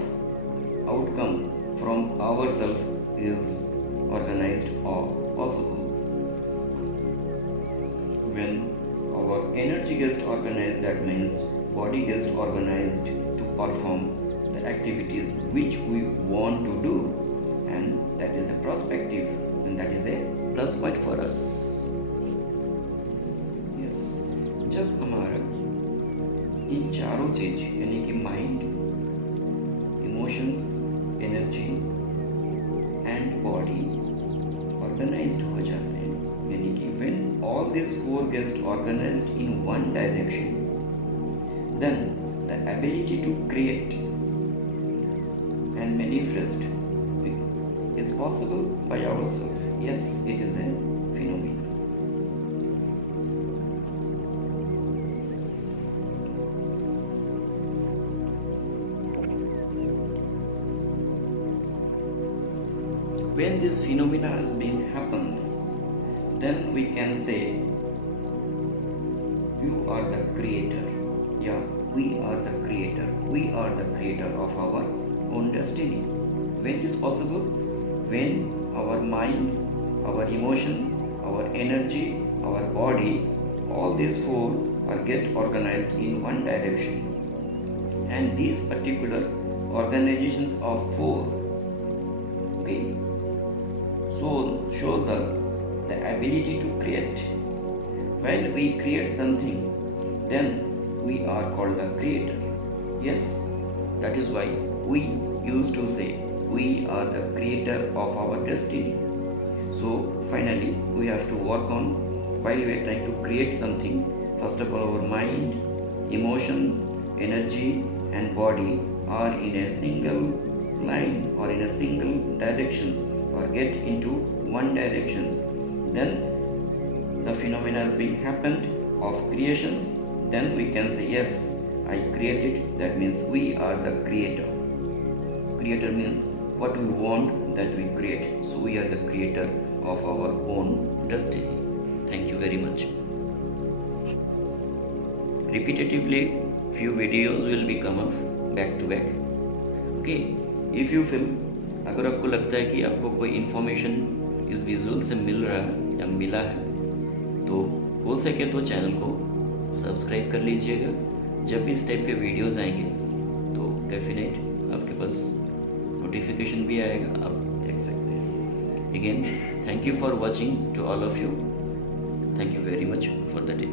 outcome from ourselves is organized or possible. When our energy gets organized, that means body gets organized to perform the activities which we want to do, and that is a perspective, and that is a plus point for us. Yes, जब हमारा इन चारों चीज यानी कि mind, emotions, energy and body organized हो जाते हैं, यानी कि when all these four gets organized in one direction, then the ability to create and manifest is possible by ourselves. Yes, it is a phenomenon. When this phenomena has been happened, then we can say you are the creator. Yeah, we are the creator. We are the creator of our own destiny. When it is possible? When our mind, our emotion, our energy, our body, all these four are get organized in one direction. And these particular organizations of four, okay, so shows us the ability to create. When we create something, then we are called the creator. Yes, that is why we used to say we are the creator of our destiny. So finally we have to work on, while we are trying to create something, first of all our mind, emotion, energy and body are in a single line or in a single direction or get into one direction. Then the phenomena has been happened of creations. Then we can say, yes, I created. That means we are the creator. Creator means what we want, that we create. So we are the creator of our own destiny. Thank you very much. Repetitively few videos will be come up back to back. Okay, if you feel, अगर आपको लगता है कि आपको कोई information इस visual से मिल रहा है या मिला है, तो हो सके तो चैनल को सब्सक्राइब कर लीजिएगा। जब भी इस टाइप के वीडियोस आएंगे तो डेफिनेट आपके पास नोटिफिकेशन भी आएगा, आप देख सकते हैं। Again thank you for watching to all of you. Thank you very much for the day.